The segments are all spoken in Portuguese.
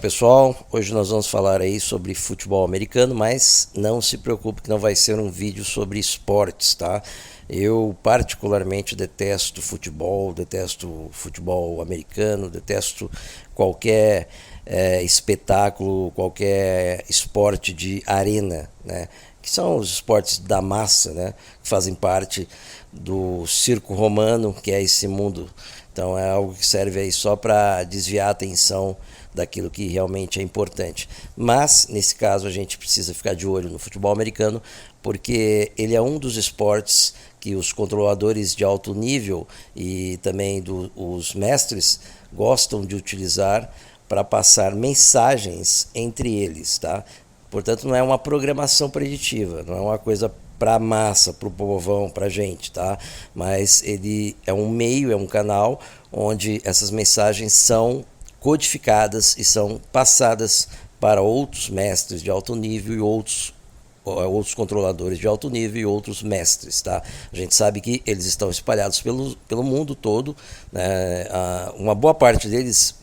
Pessoal, hoje nós vamos falar aí sobre futebol americano, mas não se preocupe que não vai ser um vídeo sobre esportes, tá? Eu particularmente detesto futebol americano, detesto qualquer espetáculo, qualquer esporte de arena, né? Que são os esportes da massa, né? Que fazem parte do circo romano, que é esse mundo. Então é algo que serve aí só para desviar a atenção daquilo que realmente é importante. Mas, nesse caso, a gente precisa ficar de olho no futebol americano, porque ele é um dos esportes que os controladores de alto nível e também os mestres gostam de utilizar para passar mensagens entre eles, tá? Portanto, não é uma programação preditiva, não é uma coisa para a massa, para o povão, para a gente, tá? Mas ele é um meio, é um canal onde essas mensagens são codificadas e são passadas para outros mestres de alto nível e outros controladores de alto nível e outros mestres, tá? A gente sabe que eles estão espalhados pelo mundo todo, né? Uma boa parte deles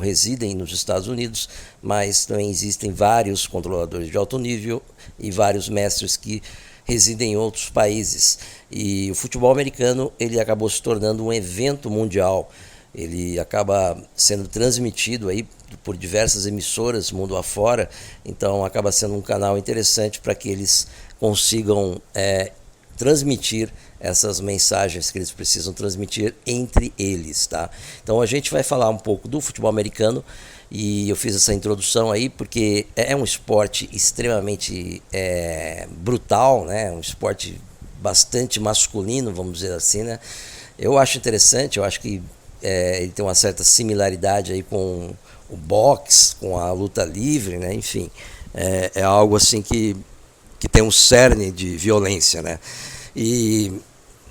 residem nos Estados Unidos, mas também existem vários controladores de alto nível e vários mestres que residem em outros países. E o futebol americano ele acabou se tornando um evento mundial. Ele acaba sendo transmitido aí por diversas emissoras mundo afora, então acaba sendo um canal interessante para que eles consigam transmitir essas mensagens que eles precisam transmitir entre eles, tá? Então a gente vai falar um pouco do futebol americano e eu fiz essa introdução aí porque é um esporte extremamente brutal, né? Um esporte bastante masculino, vamos dizer assim, né? Eu acho interessante, eu acho que ele tem uma certa similaridade aí com o boxe, com a luta livre, né? Enfim, é algo assim que tem um cerne de violência, né? E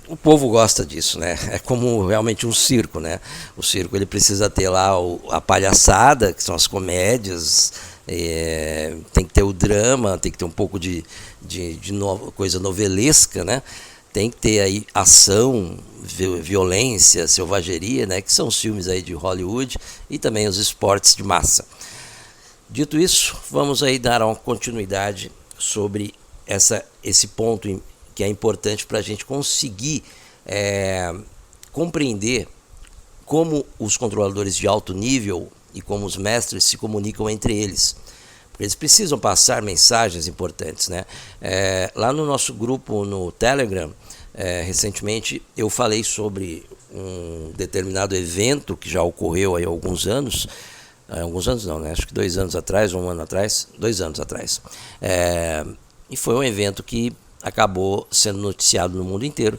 o povo gosta disso, né? É como realmente um circo, né? O circo ele precisa ter lá a palhaçada, que são as comédias, tem que ter o drama, tem que ter um pouco de coisa novelesca, né? Tem que ter aí ação, violência, selvageria, né? Que são os filmes aí de Hollywood e também os esportes de massa. Dito isso, vamos aí dar uma continuidade sobre esse ponto que é importante para a gente conseguir compreender como os controladores de alto nível e como os mestres se comunicam entre eles. Porque eles precisam passar mensagens importantes, né? Lá no nosso grupo no Telegram, recentemente eu falei sobre um determinado evento que já ocorreu aí há alguns anos não, né? Acho que 2 anos atrás, 1 ano atrás, 2 anos atrás. E foi um evento que acabou sendo noticiado no mundo inteiro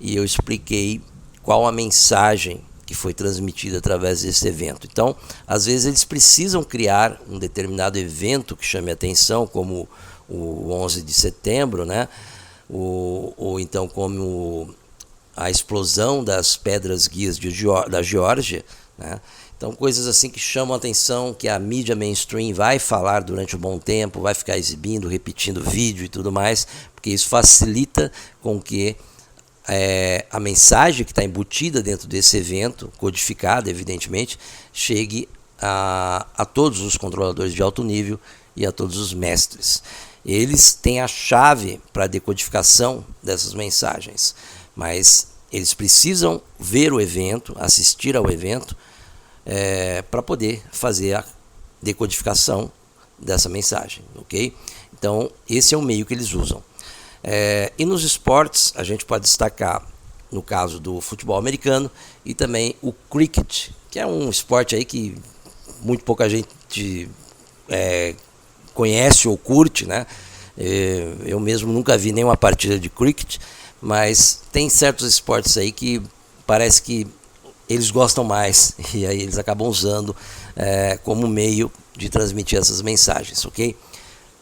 e eu expliquei qual a mensagem que foi transmitida através desse evento. Então, às vezes eles precisam criar um determinado evento que chame a atenção, como o 11 de setembro, né? Ou então como a explosão das pedras guias da Geórgia, né? Então, coisas assim que chamam a atenção, que a mídia mainstream vai falar durante um bom tempo, vai ficar exibindo, repetindo vídeo e tudo mais, porque isso facilita com que a mensagem que está embutida dentro desse evento, codificada evidentemente, chegue a todos os controladores de alto nível e a todos os mestres. Eles têm a chave para a decodificação dessas mensagens, mas eles precisam ver o evento, assistir ao evento, para poder fazer a decodificação dessa mensagem, ok? Então esse é o meio que eles usam. E nos esportes a gente pode destacar, no caso do futebol americano, e também o cricket, que é um esporte aí que muito pouca gente conhece ou curte, né? Eu mesmo nunca vi nenhuma partida de cricket, mas tem certos esportes aí que parece que eles gostam mais e aí eles acabam usando como meio de transmitir essas mensagens, ok?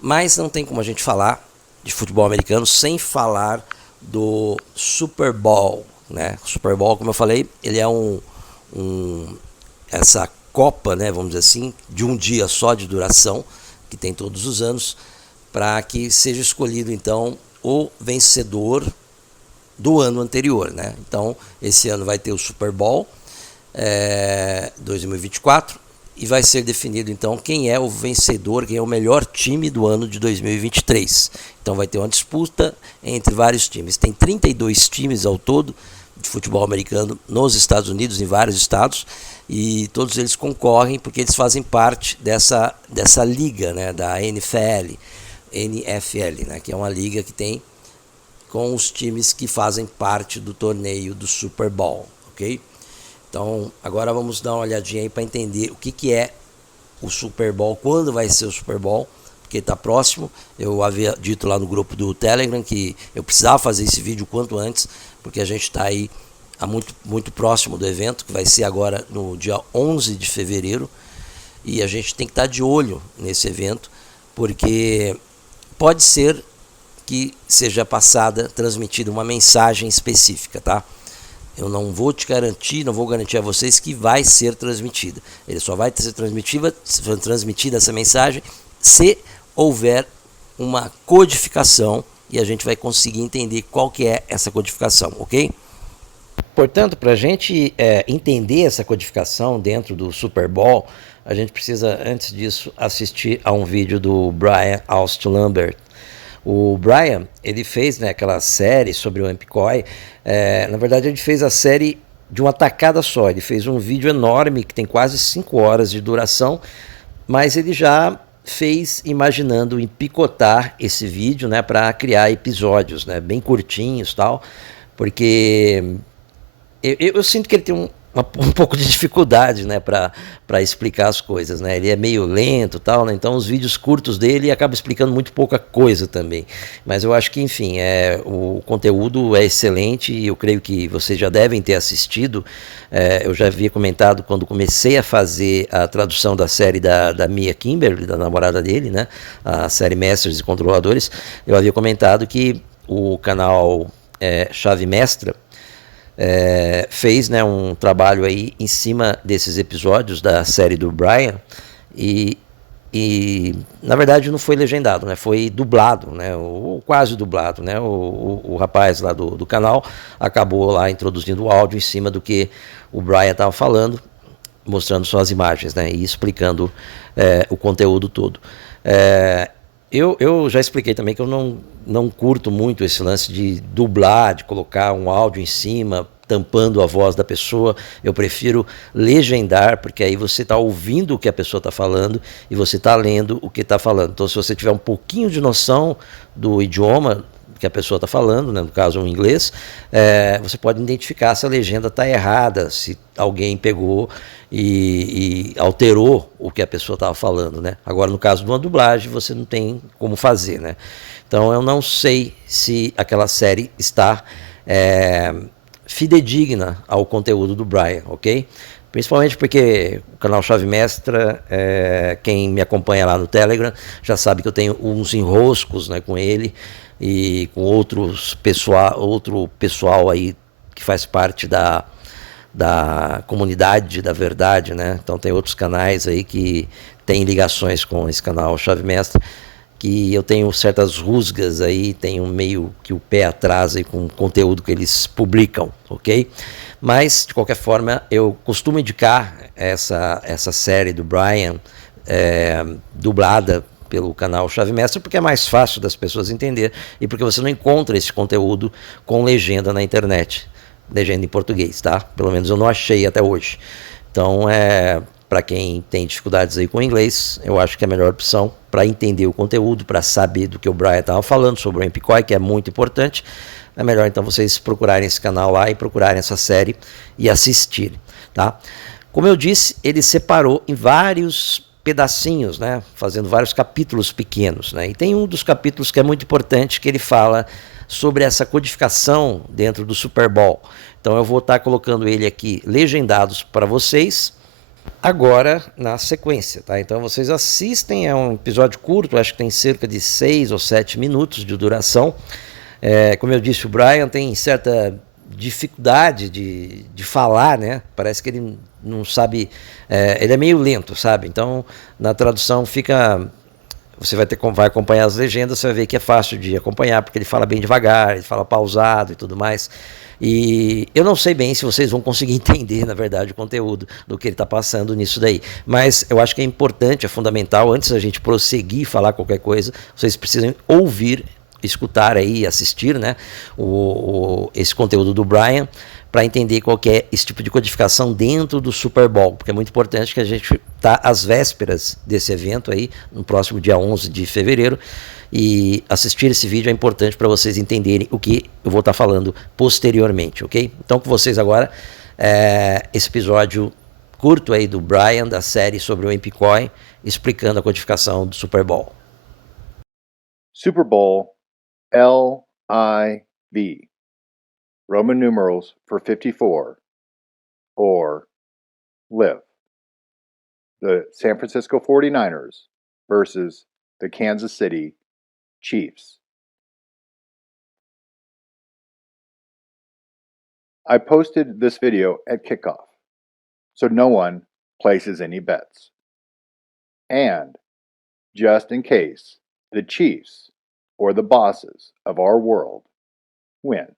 Mas não tem como a gente falar de futebol americano sem falar do Super Bowl, né? O Super Bowl, como eu falei, ele é essa Copa, né, vamos dizer assim, de um dia só de duração, que tem todos os anos, para que seja escolhido então o vencedor do ano anterior, né? Então esse ano vai ter o Super Bowl 2024 e vai ser definido então quem é o vencedor, quem é o melhor time do ano de 2023. Então vai ter uma disputa entre vários times. Tem 32 times ao todo de futebol americano nos Estados Unidos, em vários estados, e todos eles concorrem porque eles fazem parte dessa liga, né, da NFL, né, que é uma liga que tem com os times que fazem parte do torneio do Super Bowl, ok? Então, agora vamos dar uma olhadinha aí para entender o que é o Super Bowl, quando vai ser o Super Bowl, porque está próximo. Eu havia dito lá no grupo do Telegram que eu precisava fazer esse vídeo o quanto antes, porque a gente está aí muito próximo do evento, que vai ser agora no dia 11 de fevereiro, e a gente tem que estar de olho nesse evento, porque pode ser que seja transmitida uma mensagem específica, tá? Eu não vou garantir a vocês que vai ser transmitida. Ele só vai ser transmitida essa mensagem se houver uma codificação e a gente vai conseguir entender qual que é essa codificação, ok? Portanto, para a gente entender essa codificação dentro do Super Bowl, a gente precisa, antes disso, assistir a um vídeo do Brian Austin Lambert. O Brian, ele fez, né, aquela série sobre o McCoy. Na verdade, ele fez a série de uma tacada só. Ele fez um vídeo enorme que tem quase 5 horas de duração, mas ele já fez imaginando em picotar esse vídeo, né, para criar episódios, né, bem curtinhos e tal, porque eu sinto que ele tem um pouco de dificuldade, né, para explicar as coisas, né? Ele é meio lento, tal, né? Então os vídeos curtos dele acabam explicando muito pouca coisa também. Mas eu acho que, enfim, o conteúdo é excelente e eu creio que vocês já devem ter assistido. Eu já havia comentado quando comecei a fazer a tradução da série da Mia Kimberly, da namorada dele, né? A série Mestres e Controladores. Eu havia comentado que o canal Chave Mestra fez, né, um trabalho aí em cima desses episódios da série do Brian e na verdade não foi legendado, né, foi dublado, né, ou quase dublado, né, o rapaz lá do canal acabou lá introduzindo o áudio em cima do que o Brian estava falando, mostrando só as imagens, né, e explicando o conteúdo todo. Eu já expliquei também que eu não curto muito esse lance de dublar, de colocar um áudio em cima, tampando a voz da pessoa. Eu prefiro legendar, porque aí você está ouvindo o que a pessoa está falando e você está lendo o que está falando. Então, se você tiver um pouquinho de noção do idioma que a pessoa está falando, né, no caso o inglês, você pode identificar se a legenda está errada, se alguém pegou e alterou o que a pessoa estava falando, né? Agora, no caso de uma dublagem, você não tem como fazer, né? Então, eu não sei se aquela série está fidedigna ao conteúdo do Brian, ok? Principalmente porque o canal Chave Mestra, quem me acompanha lá no Telegram, já sabe que eu tenho uns enroscos, né, com ele e com outro pessoal aí que faz parte da comunidade da verdade, né? Então tem outros canais aí que têm ligações com esse canal Chave Mestra, que eu tenho certas rusgas aí, tenho meio que o pé atrás aí com o conteúdo que eles publicam, ok? Mas, de qualquer forma, eu costumo indicar essa série do Brian, dublada pelo canal Chave Mestra, porque é mais fácil das pessoas entender e porque você não encontra esse conteúdo com legenda na internet, legenda em português, tá? Pelo menos eu não achei até hoje. Então, para quem tem dificuldades aí com o inglês, eu acho que é a melhor opção para entender o conteúdo, para saber do que o Brian estava falando sobre o McCoy, que é muito importante. É melhor então vocês procurarem esse canal lá e procurarem essa série e assistirem, tá? Como eu disse, ele separou em vários pedacinhos, né, fazendo vários capítulos pequenos, né? E tem um dos capítulos que é muito importante, que ele fala sobre essa codificação dentro do Super Bowl. Então eu vou estar colocando ele aqui legendados para vocês agora na sequência, tá? Então vocês assistem, é um episódio curto, acho que tem cerca de 6 ou 7 minutos de duração. Como eu disse, o Brian tem certa dificuldade de falar, né? Parece que ele não sabe, ele é meio lento, sabe? Então na tradução você vai acompanhar as legendas, você vai ver que é fácil de acompanhar, porque ele fala bem devagar, ele fala pausado e tudo mais. E eu não sei bem se vocês vão conseguir entender, na verdade, o conteúdo do que ele está passando nisso daí. Mas eu acho que é importante, é fundamental, antes da gente prosseguir e falar qualquer coisa, vocês precisam ouvir, escutar aí, assistir, né, esse conteúdo do Brian, para entender qual que é esse tipo de codificação dentro do Super Bowl, porque é muito importante que a gente está às vésperas desse evento aí, no próximo dia 11 de fevereiro, e assistir esse vídeo é importante para vocês entenderem o que eu vou estar falando posteriormente, ok? Então com vocês agora, esse episódio curto aí do Brian, da série sobre o MPCoin, explicando a codificação do Super Bowl. Super Bowl LIV, Roman numerals for 54, or LIV. The San Francisco 49ers versus the Kansas City Chiefs. I posted this video at kickoff, so no one places any bets. And just in case the Chiefs, or the bosses of our world, win.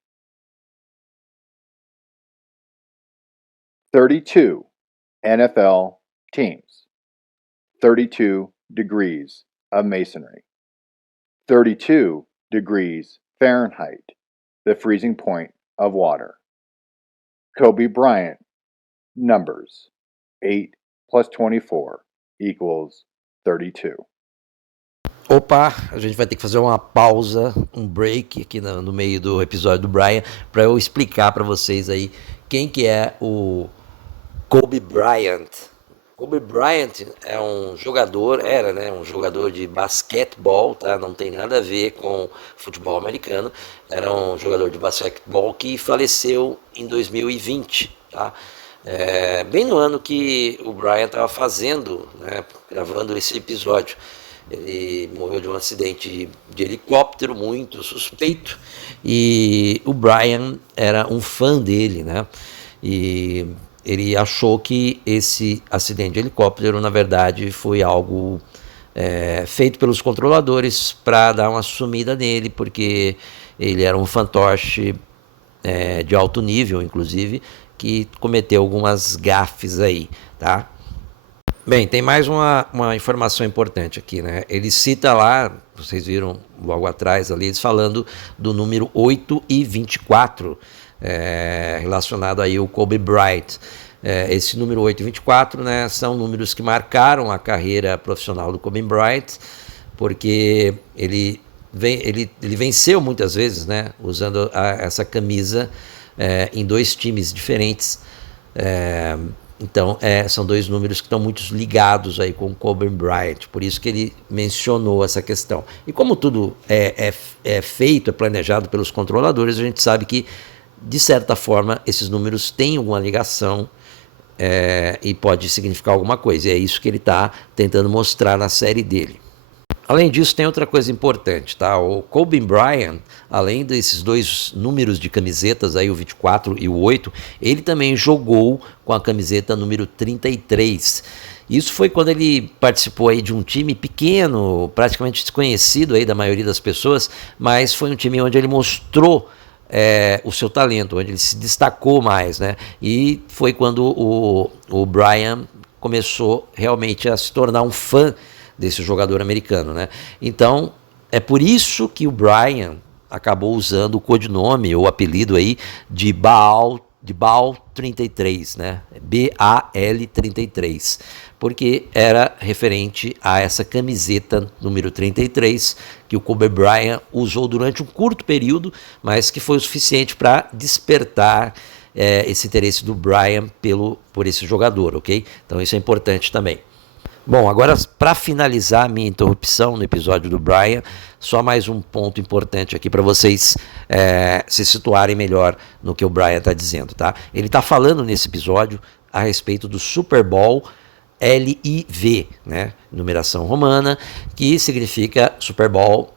32 NFL teams, 32 degrees of masonry, 32 degrees Fahrenheit, the freezing point of water. Kobe Bryant, numbers, 8 plus 24 equals 32. Opa, a gente vai ter que fazer uma pausa, um break aqui no meio do episódio do Brian, para eu explicar para vocês aí quem que é o Kobe Bryant. Kobe Bryant é um jogador, era, né, um jogador de basquetebol, tá? Não tem nada a ver com futebol americano. Era um jogador de basquetebol que faleceu em 2020, tá? Bem no ano que o Brian estava fazendo, né, gravando esse episódio. Ele morreu de um acidente de helicóptero muito suspeito, e o Brian era um fã dele, né? E ele achou que esse acidente de helicóptero, na verdade, foi algo feito pelos controladores para dar uma sumida nele, porque ele era um fantoche de alto nível, inclusive, que cometeu algumas gafes aí, tá? Bem, tem mais uma informação importante aqui, né? Ele cita lá, vocês viram logo atrás ali, eles falando do número 8 e 24, relacionado aí ao Kobe Bryant. Esse número 8 e 24, né, são números que marcaram a carreira profissional do Kobe Bryant, porque ele venceu muitas vezes, né, usando essa camisa em dois times diferentes. Então, são dois números que estão muito ligados aí com o Kobe Bryant, por isso que ele mencionou essa questão. E como tudo é feito, é planejado pelos controladores, a gente sabe que, de certa forma, esses números têm alguma ligação e pode significar alguma coisa. E é isso que ele está tentando mostrar na série dele. Além disso, tem outra coisa importante, tá? O Kobe Bryant, além desses dois números de camisetas, aí, o 24 e o 8, ele também jogou com a camiseta número 33. Isso foi quando ele participou aí de um time pequeno, praticamente desconhecido aí da maioria das pessoas, mas foi um time onde ele mostrou o seu talento, onde ele se destacou mais, né? E foi quando o Brian começou realmente a se tornar um fã desse jogador americano, né? Então, é por isso que o Brian acabou usando o codinome ou apelido aí de Bal 33, né? BAL 33, porque era referente a essa camiseta número 33 que o Kobe Bryant usou durante um curto período, mas que foi o suficiente para despertar esse interesse do Brian por esse jogador, ok? Então isso é importante também. Bom, agora para finalizar a minha interrupção no episódio do Brian, só mais um ponto importante aqui para vocês se situarem melhor no que o Brian está dizendo, tá? Ele está falando nesse episódio a respeito do Super Bowl LIV, né? Numeração romana, que significa Super Bowl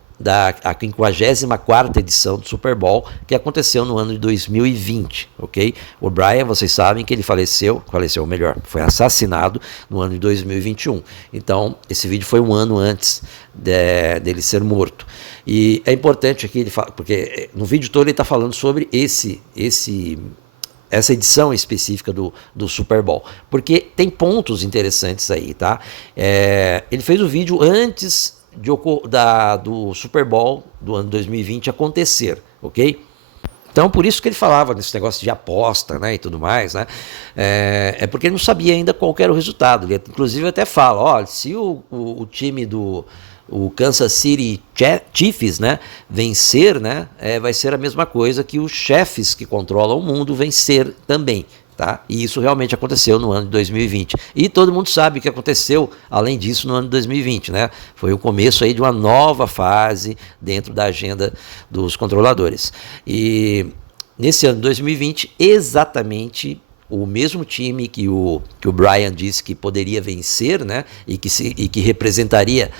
a 54ª edição do Super Bowl, que aconteceu no ano de 2020, ok? O Brian, vocês sabem que ele faleceu melhor, foi assassinado no ano de 2021. Então, esse vídeo foi um ano antes dele ser morto. E é importante aqui, porque no vídeo todo ele está falando sobre essa edição específica do Super Bowl, porque tem pontos interessantes aí, tá? Ele fez o vídeo antes do Super Bowl do ano 2020 acontecer, ok? Então, por isso que ele falava nesse negócio de aposta, né, e tudo mais, né? Porque ele não sabia ainda qual era o resultado. Ele, inclusive, até fala, olha, se o time o Kansas City Chiefs, né, vencer, né, vai ser a mesma coisa que os chefes que controlam o mundo vencer também. Tá? E isso realmente aconteceu no ano de 2020. E todo mundo sabe o que aconteceu, além disso, no ano de 2020. Né? Foi o começo aí de uma nova fase dentro da agenda dos controladores. E nesse ano de 2020, exatamente o mesmo time que o Brian disse que poderia vencer, né? E que representaria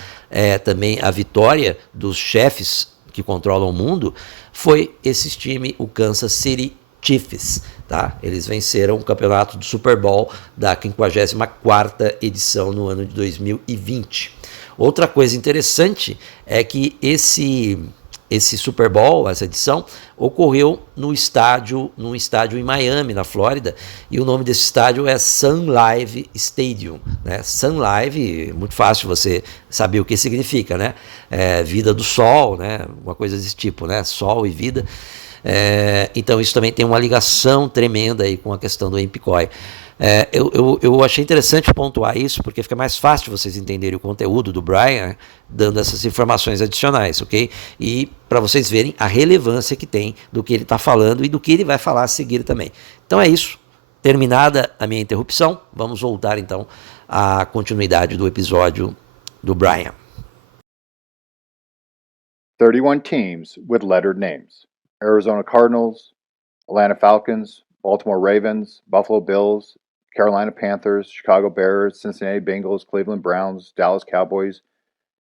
também a vitória dos chefes que controlam o mundo, foi esse time, o Kansas City Chiefs. Tá? Eles venceram o campeonato do Super Bowl da 54ª edição no ano de 2020. Outra coisa interessante é que esse Super Bowl, essa edição, ocorreu num estádio em Miami, na Flórida, e o nome desse estádio é Sun Life Stadium. Né? Sun Life, muito fácil você saber o que significa, né? Vida do sol, né? Uma coisa desse tipo, né? Sol e vida. Então isso também tem uma ligação tremenda aí com a questão do Empicói. Eu achei interessante pontuar isso, porque fica mais fácil vocês entenderem o conteúdo do Brian, dando essas informações adicionais, ok? E para vocês verem a relevância que tem do que ele está falando e do que ele vai falar a seguir também. Então é isso. Terminada a minha interrupção, vamos voltar então à continuidade do episódio do Brian. 31 teams with lettered names: Arizona Cardinals, Atlanta Falcons, Baltimore Ravens, Buffalo Bills, Carolina Panthers, Chicago Bears, Cincinnati Bengals, Cleveland Browns, Dallas Cowboys,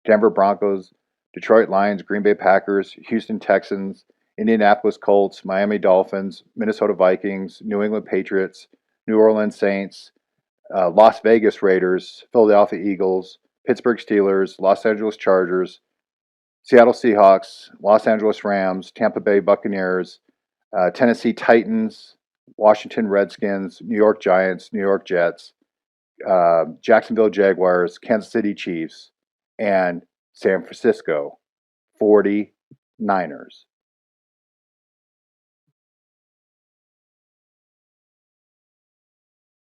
Denver Broncos, Detroit Lions, Green Bay Packers, Houston Texans, Indianapolis Colts, Miami Dolphins, Minnesota Vikings, New England Patriots, New Orleans Saints, Las Vegas Raiders, Philadelphia Eagles, Pittsburgh Steelers, Los Angeles Chargers, Seattle Seahawks, Los Angeles Rams, Tampa Bay Buccaneers, Tennessee Titans, Washington Redskins, New York Giants, New York Jets, Jacksonville Jaguars, Kansas City Chiefs, and San Francisco 49ers.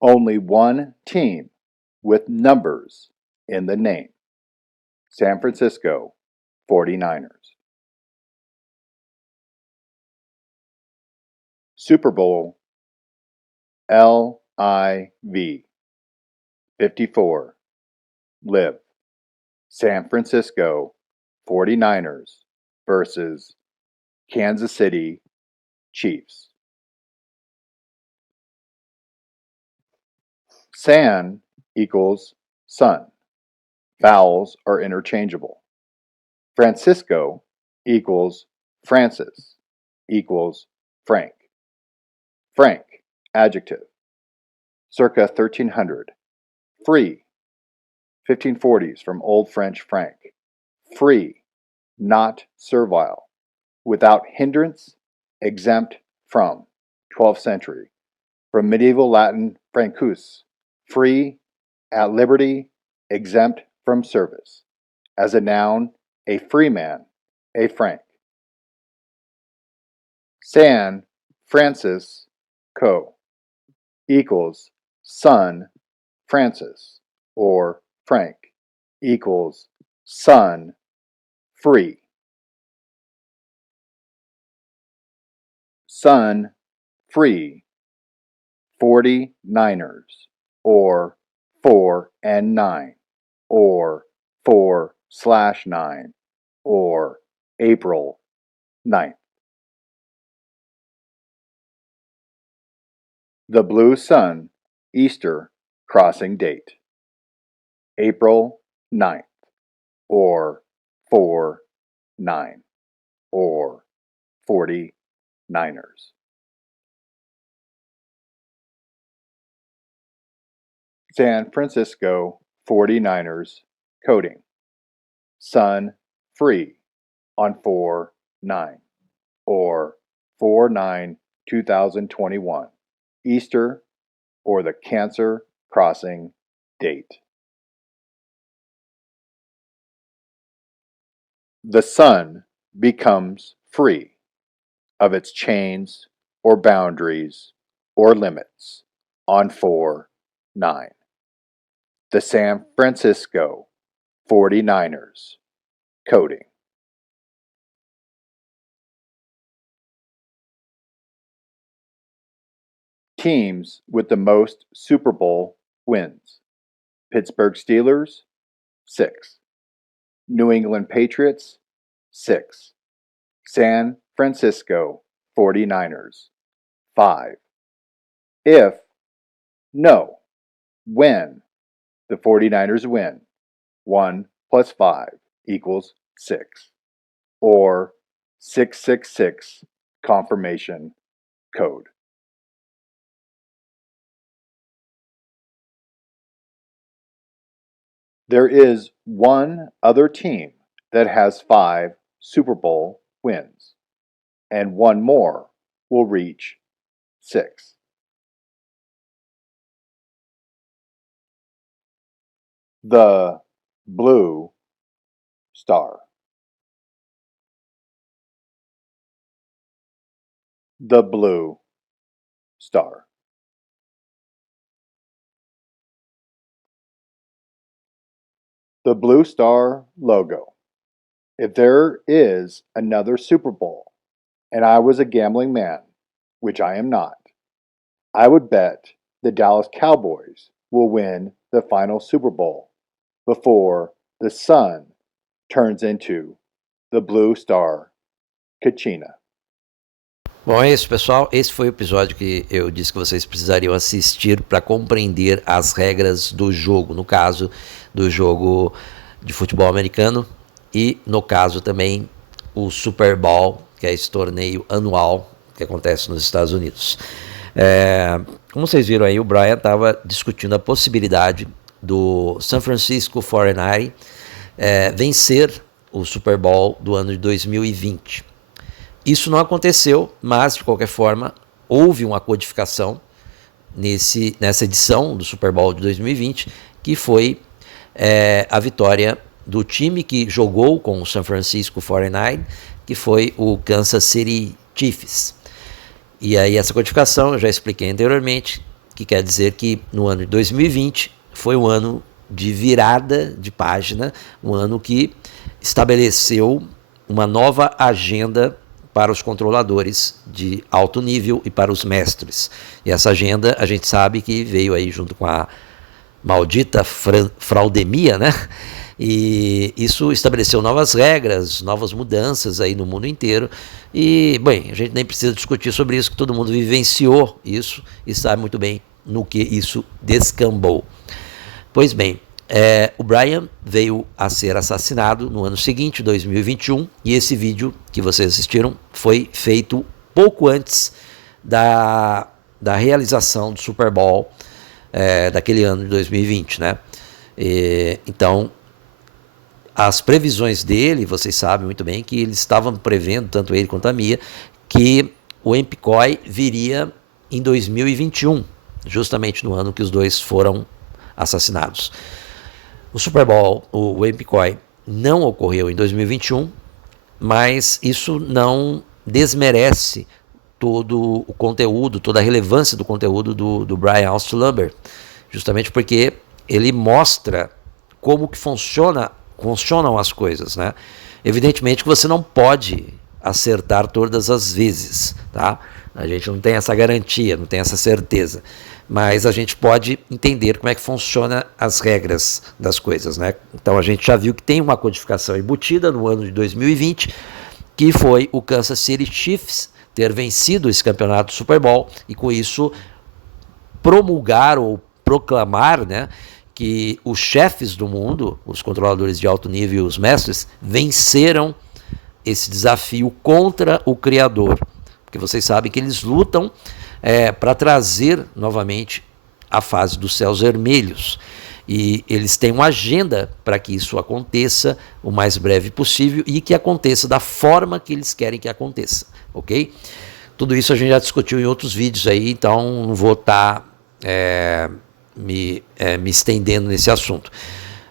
Only one team with numbers in the name: San Francisco 49ers. Super Bowl LIV 54. Live. San Francisco 49ers versus Kansas City Chiefs. San equals sun. Vowels are interchangeable. Francisco equals Francis equals Frank. Frank, adjective. Circa 1300. Free. 1540s from Old French franc. Free, not servile. Without hindrance, exempt from. 12th century. From medieval Latin francus. Free, at liberty, exempt from service. As a noun, a free man, a frank. San Francisco equals son Francis, or Frank equals son free. Son free 49ers, or 4 and 9, or 4/9, or April 9th. The Blue Sun Easter crossing date: April 9th, or 4 or 49ers. San Francisco 49ers coding. Sun free on 4/9 or 4/9/2021, Easter or the Cancer crossing date. The sun becomes free of its chains or boundaries or limits on 4/9. The San Francisco 49ers coding. Teams with the most Super Bowl wins. Pittsburgh Steelers, 6. New England Patriots, 6. San Francisco 49ers, 5. If, no, when the 49ers win, 1 plus 5 equals 6. Or 666 confirmation code. There is one other team that has 5 Super Bowl wins, and one more will reach 6. The Blue Star. The Blue Star. The Blue Star logo. If there is another Super Bowl and I was a gambling man, which I am not, I would bet the Dallas Cowboys will win the final Super Bowl before the sun turns into the Blue Star Kachina. Bom, é isso, pessoal. Esse foi o episódio que eu disse que vocês precisariam assistir para compreender as regras do jogo, no caso do jogo de futebol americano e, no caso também, o Super Bowl, que é esse torneio anual que acontece nos Estados Unidos. Como vocês viram aí, o Brian estava discutindo a possibilidade do San Francisco 49ers vencer o Super Bowl do ano de 2020. Isso não aconteceu, mas, de qualquer forma, houve uma codificação nessa edição do Super Bowl de 2020, que foi a vitória do time que jogou com o San Francisco 49ers, que foi o Kansas City Chiefs. E aí essa codificação, eu já expliquei anteriormente, que quer dizer que no ano de 2020 foi um ano de virada de página, um ano que estabeleceu uma nova agenda para os controladores de alto nível e para os mestres. E essa agenda a gente sabe que veio aí junto com a maldita fraudemia, né? E isso estabeleceu novas regras, novas mudanças aí no mundo inteiro. E, bem, a gente nem precisa discutir sobre isso, que todo mundo vivenciou isso e sabe muito bem no que isso descambou. Pois bem, o Brian veio a ser assassinado no ano seguinte, 2021, e esse vídeo que vocês assistiram foi feito pouco antes da realização do Super Bowl daquele ano de 2020, né? Então, as previsões dele, vocês sabem muito bem que eles estavam prevendo, tanto ele quanto a Mia, que o McCoy viria em 2021, justamente no ano que os dois foram assassinados. O Super Bowl, o McCoy, não ocorreu em 2021, mas isso não desmerece todo o conteúdo, toda a relevância do conteúdo do Brian Austin Lumber, justamente porque ele mostra como que funcionam as coisas, né? Evidentemente que você não pode acertar todas as vezes, tá? A gente não tem essa garantia, não tem essa certeza, mas a gente pode entender como é que funcionam as regras das coisas, né? Então a gente já viu que tem uma codificação embutida no ano de 2020, que foi o Kansas City Chiefs ter vencido esse campeonato do Super Bowl e com isso promulgar ou proclamar, né, que os chefes do mundo, os controladores de alto nível e os mestres, venceram esse desafio contra o Criador, porque vocês sabem que eles lutam para trazer novamente a fase dos céus vermelhos. E eles têm uma agenda para que isso aconteça o mais breve possível e que aconteça da forma que eles querem que aconteça, ok? Tudo isso a gente já discutiu em outros vídeos aí, então não vou estar me estendendo nesse assunto.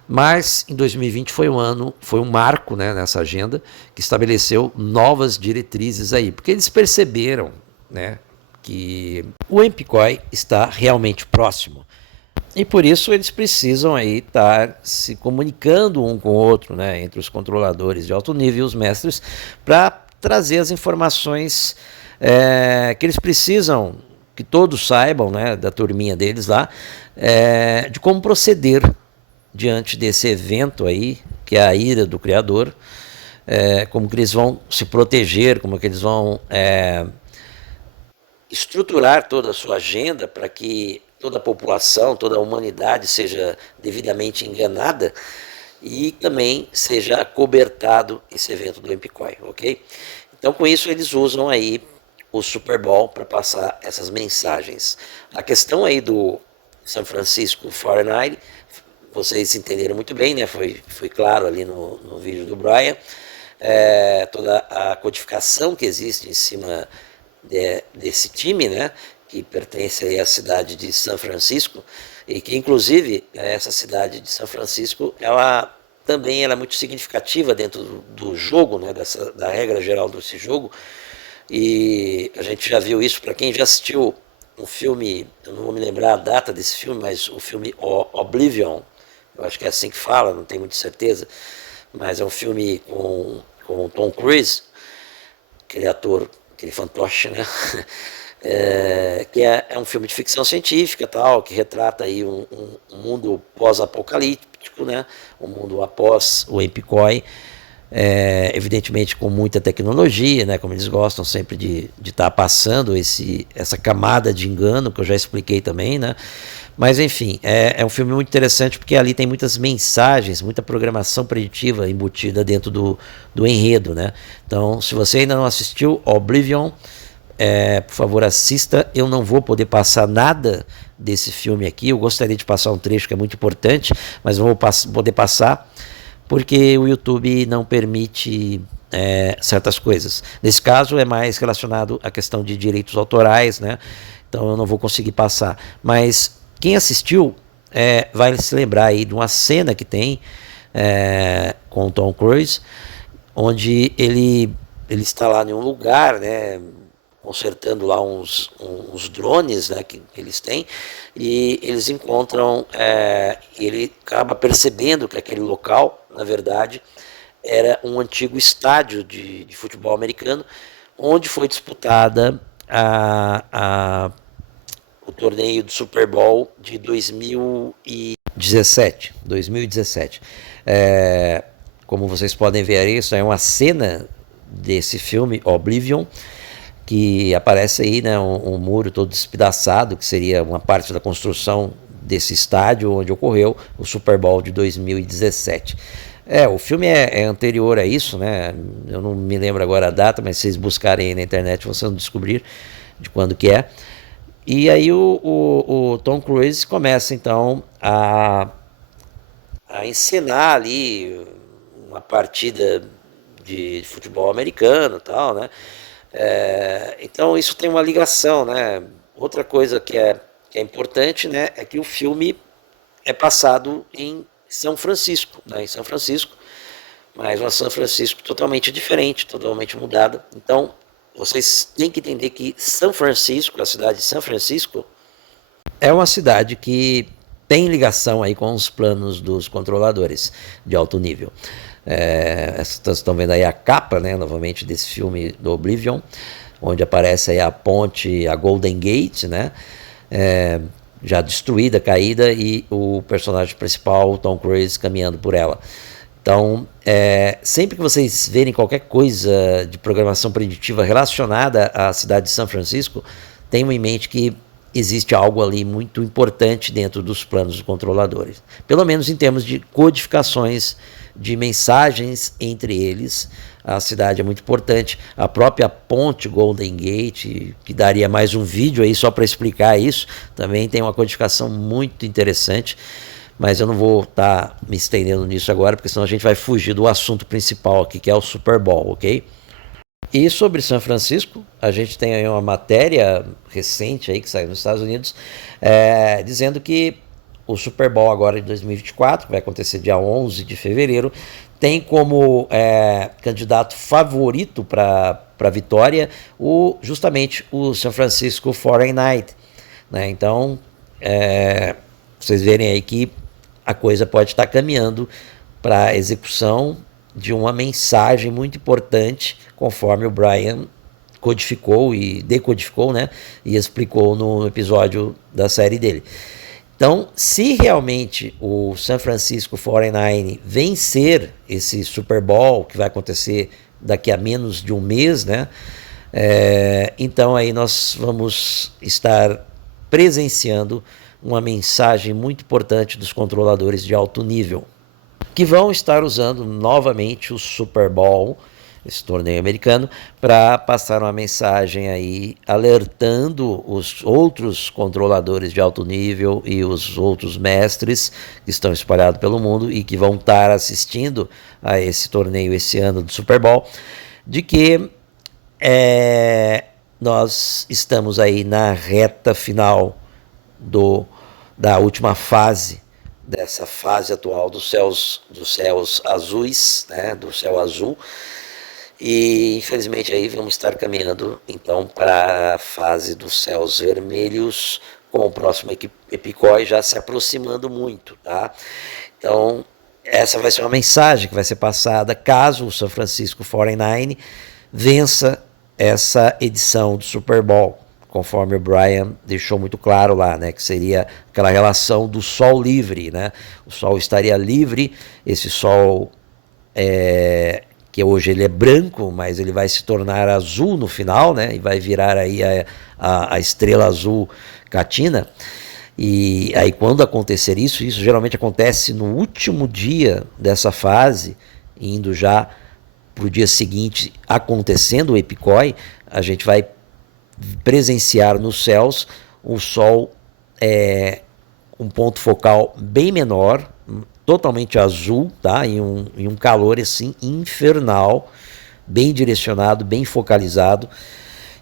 Mas em 2020 foi um marco, né, nessa agenda, que estabeleceu novas diretrizes aí, porque eles perceberam, né, que o Empicói está realmente próximo. E por isso eles precisam aí estar se comunicando um com o outro, né, entre os controladores de alto nível e os mestres, para trazer as informações que eles precisam, que todos saibam, né, da turminha deles lá, de como proceder diante desse evento aí, que é a ira do Criador, como que eles vão se proteger, como que eles vão estruturar toda a sua agenda para que toda a população, toda a humanidade seja devidamente enganada e também seja acobertado esse evento do Empicói, ok? Então, com isso, eles usam aí o Super Bowl para passar essas mensagens. A questão aí do San Francisco 49ers, vocês entenderam muito bem, né? Foi claro ali no vídeo do Brian, toda a codificação que existe em cima desse time, né, que pertence aí à cidade de São Francisco, e que inclusive essa cidade de São Francisco, ela também é muito significativa dentro do jogo, né, da regra geral desse jogo, e a gente já viu isso, para quem já assistiu um filme, eu não vou me lembrar a data desse filme, mas o filme Oblivion, eu acho que é assim que fala, não tenho muita certeza, mas é um filme com Tom Cruise, aquele ator, aquele fantoche, né? Que é um filme de ficção científica, tal, que retrata aí um mundo pós-apocalíptico, né? Um mundo após o Empicói, evidentemente com muita tecnologia, né? Como eles gostam sempre de estar passando essa camada de engano, que eu já expliquei também, né? Mas enfim, é um filme muito interessante porque ali tem muitas mensagens, muita programação preditiva embutida dentro do enredo, né? Então, se você ainda não assistiu Oblivion, por favor assista. Eu não vou poder passar nada desse filme aqui, eu gostaria de passar um trecho que é muito importante, mas não vou poder passar porque o YouTube não permite certas coisas. Nesse caso é mais relacionado à questão de direitos autorais, né? Então eu não vou conseguir passar, mas quem assistiu vai se lembrar aí de uma cena que tem com o Tom Cruise, onde ele está lá em um lugar, né, consertando lá uns drones, né, que eles têm, e eles encontram, ele acaba percebendo que aquele local, na verdade, era um antigo estádio de futebol americano, onde foi disputada o torneio do Super Bowl de 2017. Como vocês podem ver aí, isso é uma cena desse filme Oblivion, que aparece aí, né, um muro todo despedaçado, que seria uma parte da construção desse estádio onde ocorreu o Super Bowl de 2017. O filme é anterior a isso, né? Eu não me lembro agora a data, mas se vocês buscarem aí na internet vocês vão descobrir de quando que é. E aí o Tom Cruise começa então a encenar ali uma partida de futebol americano e tal, né? Então isso tem uma ligação, né? Outra coisa que é importante, né, é que o filme é passado em São Francisco, né? Em São Francisco, mas uma São Francisco totalmente diferente, totalmente mudada. Então vocês têm que entender que São Francisco, a cidade de São Francisco, é uma cidade que tem ligação aí com os planos dos controladores de alto nível. Vocês estão vendo aí a capa, né, novamente, desse filme do Oblivion, onde aparece aí a ponte, a Golden Gate, né, já destruída, caída, e o personagem principal, o Tom Cruise, caminhando por ela. Então, sempre que vocês verem qualquer coisa de programação preditiva relacionada à cidade de São Francisco, tenham em mente que existe algo ali muito importante dentro dos planos dos controladores. Pelo menos em termos de codificações de mensagens entre eles, a cidade é muito importante. A própria ponte Golden Gate, que daria mais um vídeo aí só para explicar isso, também tem uma codificação muito interessante. Mas eu não vou estar me estendendo nisso agora, porque senão a gente vai fugir do assunto principal aqui, que é o Super Bowl, ok? E sobre São Francisco, a gente tem aí uma matéria recente aí que saiu nos Estados Unidos, dizendo que o Super Bowl agora de 2024, que vai acontecer dia 11 de fevereiro, tem como candidato favorito para a vitória justamente o San Francisco 49ers, né? Então, vocês verem aí que a coisa pode estar caminhando para a execução de uma mensagem muito importante, conforme o Brian codificou e decodificou, né? E explicou no episódio da série dele. Então, se realmente o San Francisco 49ers vencer esse Super Bowl, que vai acontecer daqui a menos de um mês, né? Então aí nós vamos estar presenciando uma mensagem muito importante dos controladores de alto nível, que vão estar usando novamente o Super Bowl, esse torneio americano, para passar uma mensagem aí alertando os outros controladores de alto nível e os outros mestres que estão espalhados pelo mundo e que vão estar assistindo a esse torneio esse ano do Super Bowl, de que nós estamos aí na reta final da última fase, dessa fase atual dos céus azuis, né, do céu azul, e infelizmente aí vamos estar caminhando então para a fase dos céus vermelhos, com o próximo Epicói já se aproximando muito, tá? Então essa vai ser uma mensagem que vai ser passada caso o San Francisco 49ers vença essa edição do Super Bowl, conforme o Brian deixou muito claro lá, né, que seria aquela relação do sol livre, né? O sol estaria livre, esse sol que hoje ele é branco, mas ele vai se tornar azul no final, né? E vai virar aí a estrela azul Catina. E aí quando acontecer isso geralmente acontece no último dia dessa fase, indo já para o dia seguinte, acontecendo o Epicói, a gente vai presenciar nos céus o Sol um ponto focal bem menor, totalmente azul, tá? Em um calor assim infernal, bem direcionado, bem focalizado.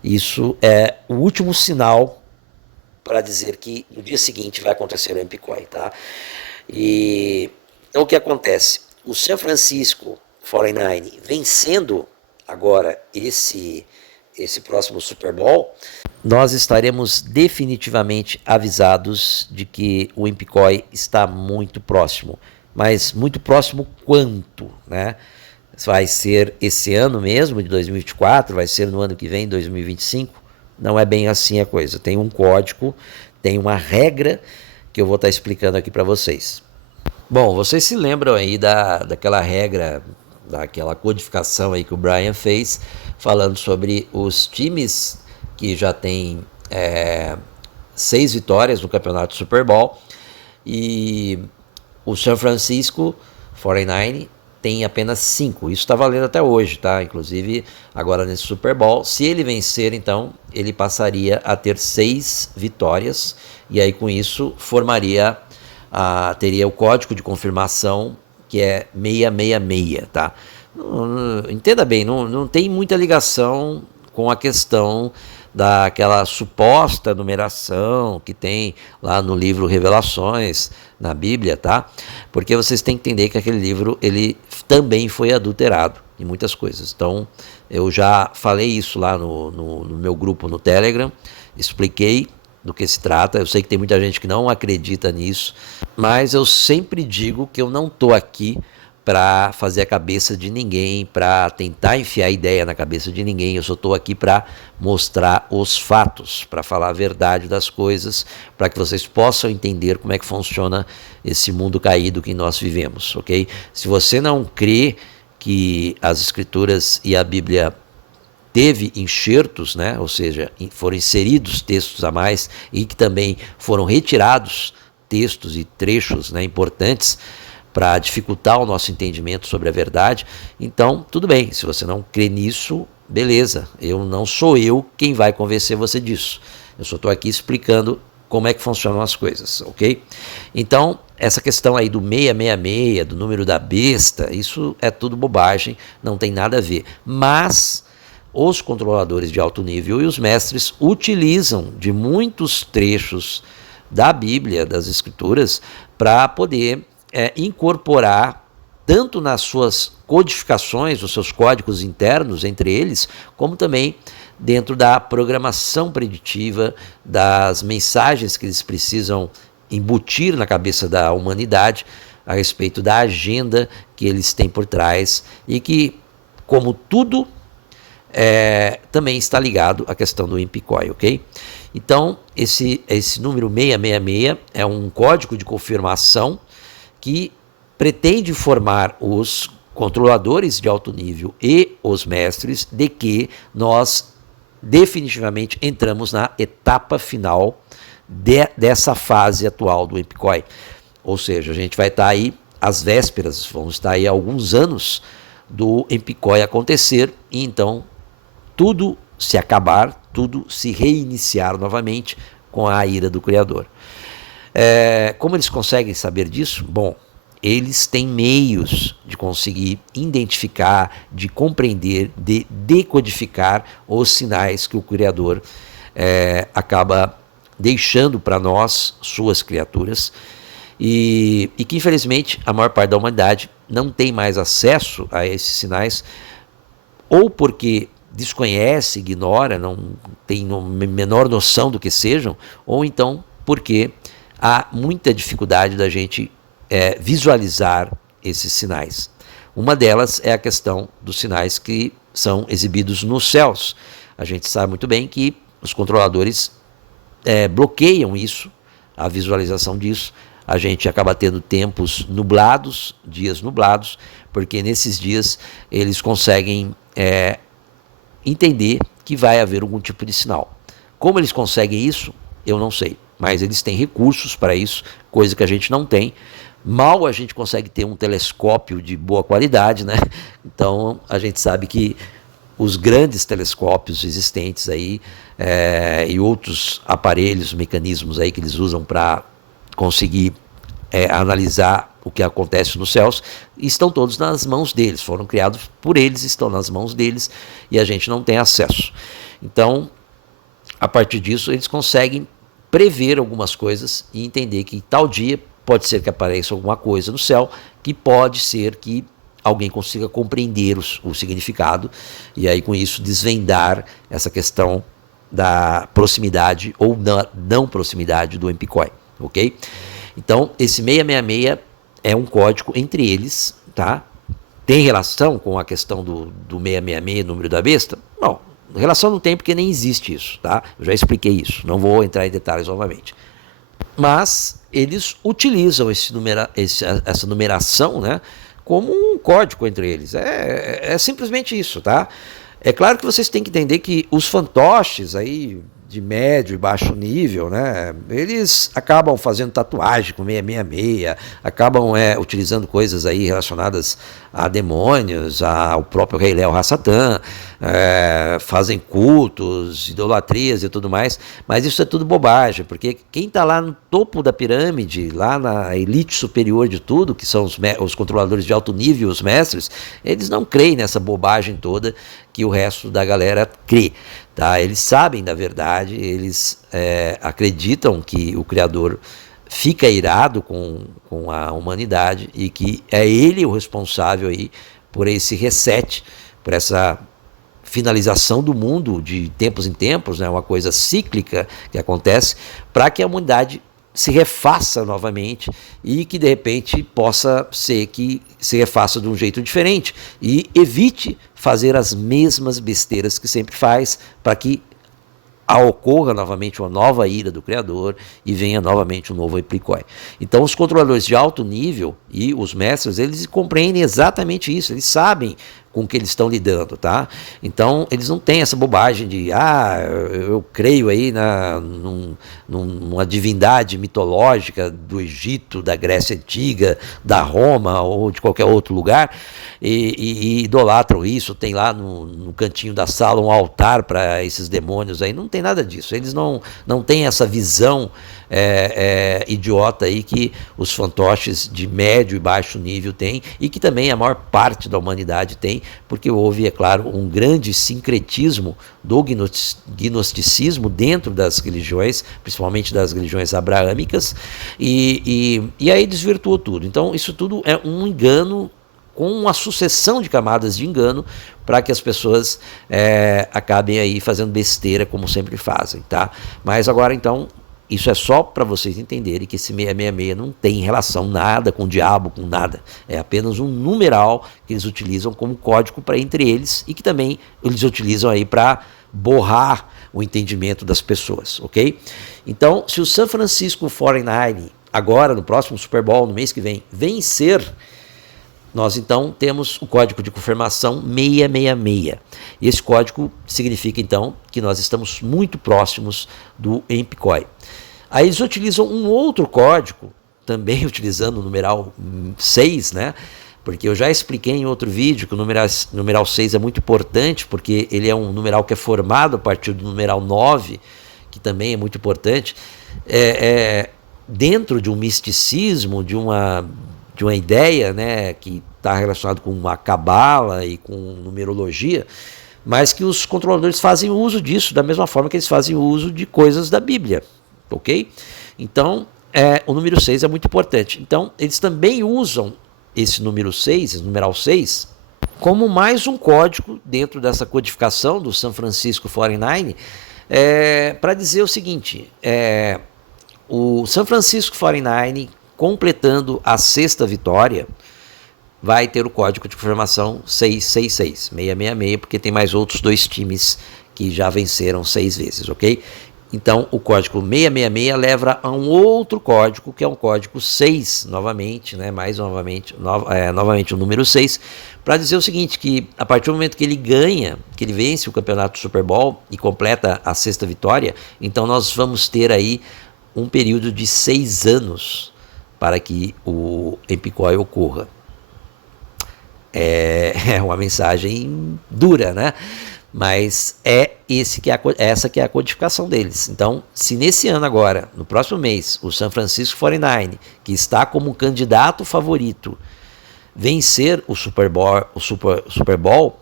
Isso é o último sinal para dizer que no dia seguinte vai acontecer o Epicói, tá? E então o que acontece? O San Francisco 49ers vencendo agora esse próximo Super Bowl, nós estaremos definitivamente avisados de que o Epicói está muito próximo. Mas muito próximo quanto, né? Vai ser esse ano mesmo, de 2024, vai ser no ano que vem, 2025? Não é bem assim a coisa. Tem um código, tem uma regra que eu vou estar explicando aqui para vocês. Bom, vocês se lembram aí daquela regra, daquela codificação aí que o Brian fez, falando sobre os times que já têm 6 vitórias no campeonato Super Bowl, e o San Francisco 49ers tem apenas 5. Isso está valendo até hoje, tá? Inclusive agora nesse Super Bowl, se ele vencer, então ele passaria a ter 6 vitórias, e aí com isso teria o código de confirmação, que é 666, tá? Entenda bem, não tem muita ligação com a questão daquela suposta numeração que tem lá no livro Revelações, na Bíblia, tá? Porque vocês têm que entender que aquele livro, ele também foi adulterado em muitas coisas. Então, eu já falei isso lá no meu grupo no Telegram, expliquei do que se trata. Eu sei que tem muita gente que não acredita nisso, mas eu sempre digo que eu não estou aqui para fazer a cabeça de ninguém, para tentar enfiar ideia na cabeça de ninguém. Eu só estou aqui para mostrar os fatos, para falar a verdade das coisas, para que vocês possam entender como é que funciona esse mundo caído que nós vivemos, ok? Se você não crê que as Escrituras e a Bíblia teve enxertos, né? Ou seja, foram inseridos textos a mais, e que também foram retirados textos e trechos, né, importantes, para dificultar o nosso entendimento sobre a verdade. Então, tudo bem, se você não crê nisso, beleza, não sou eu quem vai convencer você disso. Eu só estou aqui explicando como é que funcionam as coisas, ok? Então, essa questão aí do 666, do número da besta, isso é tudo bobagem, não tem nada a ver. Mas os controladores de alto nível e os mestres utilizam de muitos trechos da Bíblia, das Escrituras, para poder incorporar tanto nas suas codificações, os seus códigos internos entre eles, como também dentro da programação preditiva, das mensagens que eles precisam embutir na cabeça da humanidade a respeito da agenda que eles têm por trás e que, como tudo, também está ligado à questão do Empicói, ok? Então, esse número 666 é um código de confirmação que pretende informar os controladores de alto nível e os mestres de que nós definitivamente entramos na etapa final dessa fase atual do Empicói. Ou seja, a gente vai estar aí às vésperas, vamos estar aí há alguns anos do Empicói acontecer e então tudo se acabar, tudo se reiniciar novamente com a ira do Criador. Como eles conseguem saber disso? Bom, eles têm meios de conseguir identificar, de compreender, de decodificar os sinais que o Criador acaba deixando para nós, suas criaturas, e que infelizmente a maior parte da humanidade não tem mais acesso a esses sinais, ou porque desconhece, ignora, não tem a menor noção do que sejam, ou então porque há muita dificuldade da gente visualizar esses sinais. Uma delas é a questão dos sinais que são exibidos nos céus. A gente sabe muito bem que os controladores bloqueiam isso, a visualização disso. A gente acaba tendo tempos nublados, dias nublados, porque nesses dias eles conseguem entender que vai haver algum tipo de sinal. Como eles conseguem isso, eu não sei, mas eles têm recursos para isso, coisa que a gente não tem. Mal a gente consegue ter um telescópio de boa qualidade, né? Então a gente sabe que os grandes telescópios existentes aí e outros aparelhos, mecanismos aí que eles usam para conseguir analisar o que acontece nos céus, estão todos nas mãos deles, foram criados por eles, estão nas mãos deles e a gente não tem acesso. Então, a partir disso, eles conseguem prever algumas coisas e entender que tal dia pode ser que apareça alguma coisa no céu, que pode ser que alguém consiga compreender o significado e aí com isso desvendar essa questão da proximidade ou não proximidade do Empicói, ok? Então, esse 666 é um código entre eles, tá? Tem relação com a questão do 666, número da besta? Não, relação não tem porque nem existe isso, tá? Eu já expliquei isso, não vou entrar em detalhes novamente. Mas eles utilizam essa numeração, né, como um código entre eles. É simplesmente isso, tá? É claro que vocês têm que entender que os fantoches aí de médio e baixo nível, né, eles acabam fazendo tatuagem com 666, acabam utilizando coisas aí relacionadas a demônios, ao próprio Rei Léo Hassatan, fazem cultos, idolatrias e tudo mais, mas isso é tudo bobagem, porque quem está lá no topo da pirâmide, lá na elite superior de tudo, que são os controladores de alto nível, os mestres, eles não creem nessa bobagem toda que o resto da galera crê. Tá? Eles sabem da verdade, eles acreditam que o Criador fica irado com a humanidade e que é ele o responsável aí por esse reset, por essa finalização do mundo de tempos em tempos, né, uma coisa cíclica que acontece, para que a humanidade se refaça novamente e que de repente possa ser que se refaça de um jeito diferente e evite fazer as mesmas besteiras que sempre faz, para que ocorra novamente uma nova ira do Criador e venha novamente um novo Empicói. Então os controladores de alto nível e os mestres, eles compreendem exatamente isso, eles sabem com o que eles estão lidando, tá? Então, eles não têm essa bobagem de, eu creio aí numa divindade mitológica do Egito, da Grécia Antiga, da Roma ou de qualquer outro lugar, e idolatram isso, tem lá no cantinho da sala um altar para esses demônios aí, não tem nada disso, eles não têm essa visão idiota aí que os fantoches de médio e baixo nível têm e que também a maior parte da humanidade tem, porque houve, é claro, um grande sincretismo do gnosticismo dentro das religiões, principalmente das religiões abraâmicas, e aí desvirtuou tudo. Então isso tudo é um engano com uma sucessão de camadas de engano para que as pessoas acabem aí fazendo besteira como sempre fazem, tá? Mas agora então isso é só para vocês entenderem que esse 666 não tem relação nada com o diabo, com nada. É apenas um numeral que eles utilizam como código para entre eles e que também eles utilizam aí para borrar o entendimento das pessoas, ok? Então, se o San Francisco 49 agora no próximo Super Bowl, no mês que vem, vencer, nós então temos o código de confirmação 666. Esse código significa então que nós estamos muito próximos do EMPCOI. Aí eles utilizam um outro código, também utilizando o numeral 6, né? Porque eu já expliquei em outro vídeo que o numeral 6 é muito importante, porque ele é um numeral que é formado a partir do numeral 9, que também é muito importante. Dentro de um misticismo, de uma ideia, né, que está relacionado com a cabala e com numerologia, mas que os controladores fazem uso disso da mesma forma que eles fazem uso de coisas da Bíblia, ok? Então, o número 6 é muito importante. Então, eles também usam esse número 6, esse numeral 6, como mais um código dentro dessa codificação do San Francisco 49, para dizer o seguinte, o San Francisco 49, completando a sexta vitória, vai ter o código de confirmação 666, porque tem mais outros 2 times que já venceram 6 vezes, ok? Então, o código 666 leva a um outro código, que é um código 6, novamente, né? Novamente o número 6, para dizer o seguinte, que a partir do momento que ele ganha, que ele vence o campeonato do Super Bowl e completa a sexta vitória, então nós vamos ter aí um período de 6 anos para que o EMPCOI ocorra. É uma mensagem dura, né? Mas essa que é a codificação deles. Então, se nesse ano agora, no próximo mês, o San Francisco 49, que está como candidato favorito, vencer o Super Bowl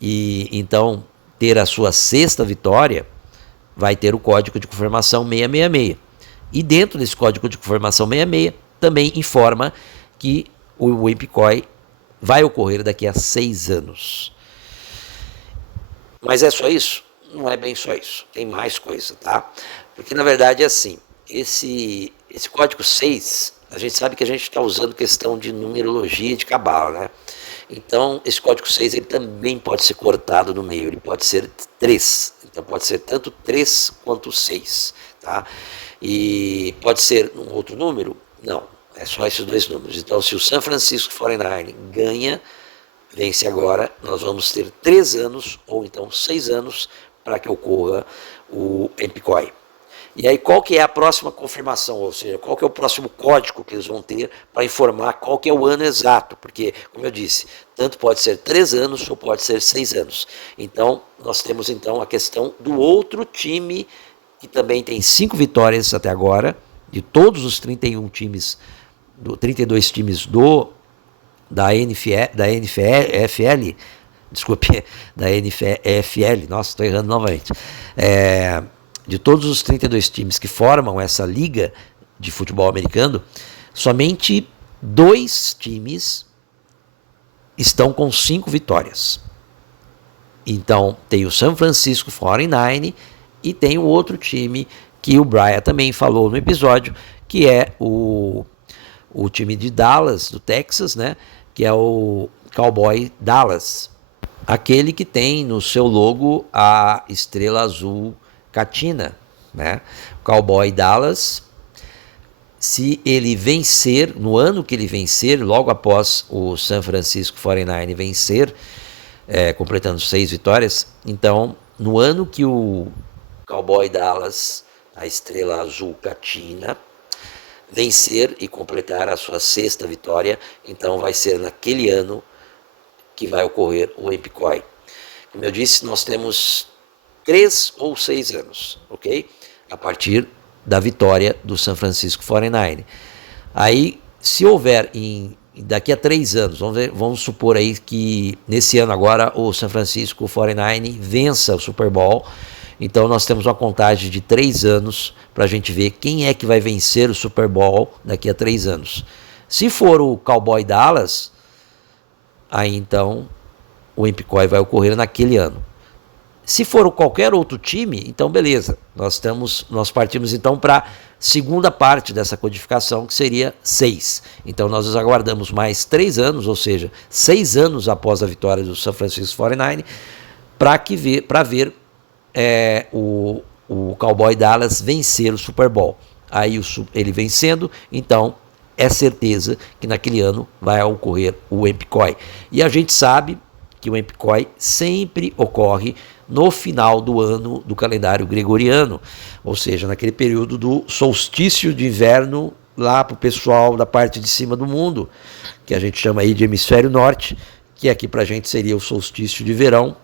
e então ter a sua sexta vitória, vai ter o código de confirmação 666. E dentro desse código de confirmação 666, também informa que o EMPCOI vai ocorrer daqui a 6 anos. Mas é só isso? Não é bem só isso. Tem mais coisa, tá? Porque na verdade é assim, esse código 6, a gente sabe que a gente está usando questão de numerologia de cabala, né? Então, esse código 6 ele também pode ser cortado no meio, ele pode ser 3. Então pode ser tanto 3 quanto 6, tá? E pode ser um outro número? Não, é só esses 2 números. Então, se o San Francisco 49 ganha, vence agora, nós vamos ter 3 anos, ou então 6 anos, para que ocorra o EMPCOI. E aí, qual que é a próxima confirmação? Ou seja, qual que é o próximo código que eles vão ter para informar qual que é o ano exato? Porque, como eu disse, tanto pode ser 3 anos ou pode ser 6 anos. Então, nós temos então a questão do outro time, que também tem 5 vitórias até agora, de todos os 32 times da NFL, desculpe, da NFL, nossa, estou errando novamente, de todos os 32 times que formam essa liga de futebol americano, somente 2 times estão com 5 vitórias. Então, tem o San Francisco 49 e tem o outro time que o Brian também falou no episódio, que é o time de Dallas, do Texas, né? Que é o Cowboy Dallas, aquele que tem no seu logo a estrela azul catina, né? O Cowboy Dallas, se ele vencer, no ano que ele vencer, logo após o San Francisco 49 vencer, completando 6 vitórias. Então, no ano que o Cowboy Dallas, a estrela azul Catina, vencer e completar a sua 6ª vitória, então vai ser naquele ano que vai ocorrer o Empicói. Como eu disse, nós temos 3 ou 6 anos, ok? A partir da vitória do San Francisco 49ers. Aí, se houver daqui a 3 anos, vamos supor aí que nesse ano agora o San Francisco 49ers vença o Super Bowl, então nós temos uma contagem de 3 anos para a gente ver quem é que vai vencer o Super Bowl daqui a 3 anos. Se for o Cowboy Dallas, aí então o Empicói vai ocorrer naquele ano. Se for qualquer outro time, então beleza. Nós partimos então para a segunda parte dessa codificação, que seria 6. Então nós aguardamos mais 3 anos, ou seja, 6 anos após a vitória do San Francisco 49ers, para ver o Cowboy Dallas vencer o Super Bowl. Aí ele vencendo, então é certeza que naquele ano vai ocorrer o Empicói. E a gente sabe que o Empicói sempre ocorre no final do ano do calendário gregoriano, ou seja, naquele período do solstício de inverno lá para o pessoal da parte de cima do mundo, que a gente chama aí de hemisfério norte, que aqui para a gente seria o solstício de verão.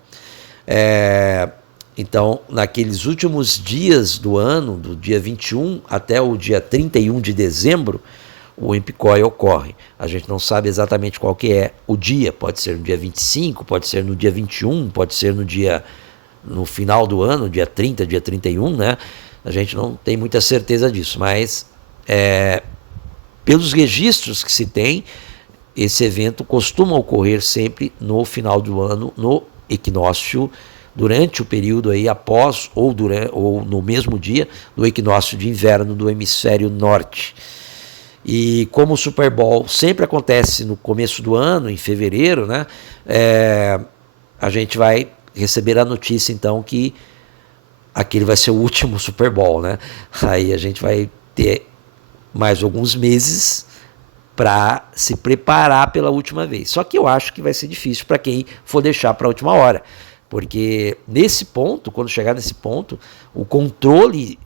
Então, naqueles últimos dias do ano, do dia 21 até o dia 31 de dezembro, o Empicói ocorre. A gente não sabe exatamente qual que é o dia, pode ser no dia 25, pode ser no dia 21, pode ser no final do ano, dia 30, dia 31, né? A gente não tem muita certeza disso, mas pelos registros que se tem, esse evento costuma ocorrer sempre no final do ano, no equinócio, durante o período aí após ou no mesmo dia do equinócio de inverno do hemisfério norte. E como o Super Bowl sempre acontece no começo do ano, em fevereiro, né? A gente vai receber a notícia então que aquele vai ser o último Super Bowl, né? Aí a gente vai ter mais alguns meses para se preparar pela última vez. Só que eu acho que vai ser difícil para quem for deixar para a última hora, porque nesse ponto, quando chegar nesse ponto, o controle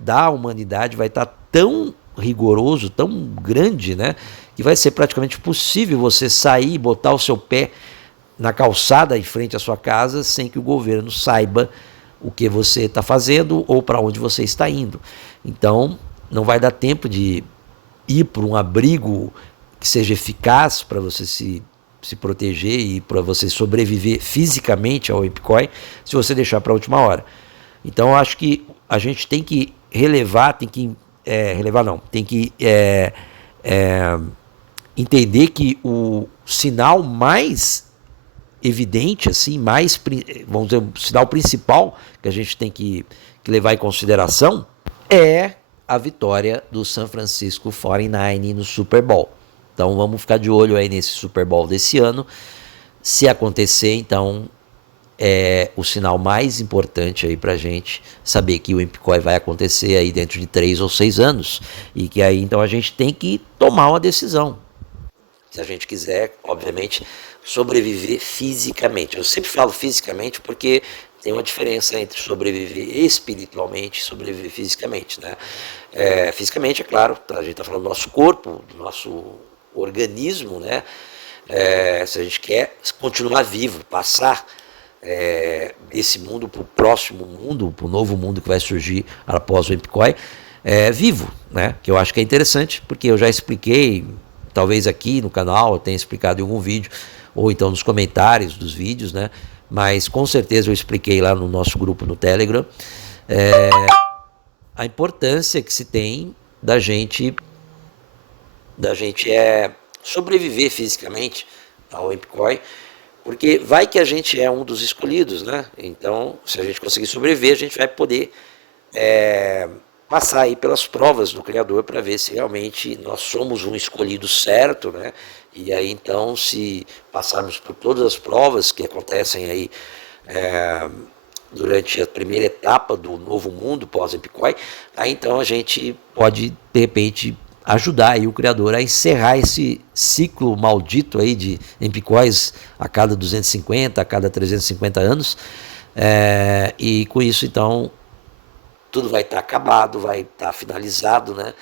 da humanidade vai estar tão rigoroso, tão grande, né, que vai ser praticamente impossível você sair e botar o seu pé na calçada em frente à sua casa sem que o governo saiba o que você está fazendo ou para onde você está indo. Então, não vai dar tempo de ir para um abrigo que seja eficaz para você se proteger e para você sobreviver fisicamente ao Empicói se você deixar para a última hora. Então, eu acho que a gente tem que entender que o sinal mais evidente, assim, vamos dizer, o sinal principal que a gente tem que levar em consideração é a vitória do San Francisco 49ers no Super Bowl. Então vamos ficar de olho aí nesse Super Bowl desse ano. Se acontecer, então é o sinal mais importante aí pra gente saber que o Empicói vai acontecer aí dentro de 3 ou 6 anos. E que aí então a gente tem que tomar uma decisão. Se a gente quiser, obviamente, sobreviver fisicamente. Eu sempre falo fisicamente porque tem uma diferença entre sobreviver espiritualmente e sobreviver fisicamente, né? Fisicamente, é claro, a gente está falando do nosso corpo, do nosso organismo, né? Se a gente quer continuar vivo, passar desse mundo para o próximo mundo, para o novo mundo que vai surgir após o Empicói, vivo, né? Que eu acho que é interessante, porque eu já expliquei, talvez aqui no canal, eu tenha explicado em algum vídeo, ou então nos comentários dos vídeos, né? Mas com certeza eu expliquei lá no nosso grupo no Telegram a importância que se tem da gente sobreviver fisicamente ao Empicói, porque vai que a gente é um dos escolhidos, né? Então, se a gente conseguir sobreviver, a gente vai poder passar aí pelas provas do Criador para ver se realmente nós somos um escolhido certo, né? E aí então, se passarmos por todas as provas que acontecem aí durante a primeira etapa do novo mundo pós-Empicói, aí então a gente pode, de repente, ajudar aí o criador a encerrar esse ciclo maldito aí de empicóis a cada 250, a cada 350 anos. E com isso, então, tudo vai estar acabado, vai estar finalizado, né?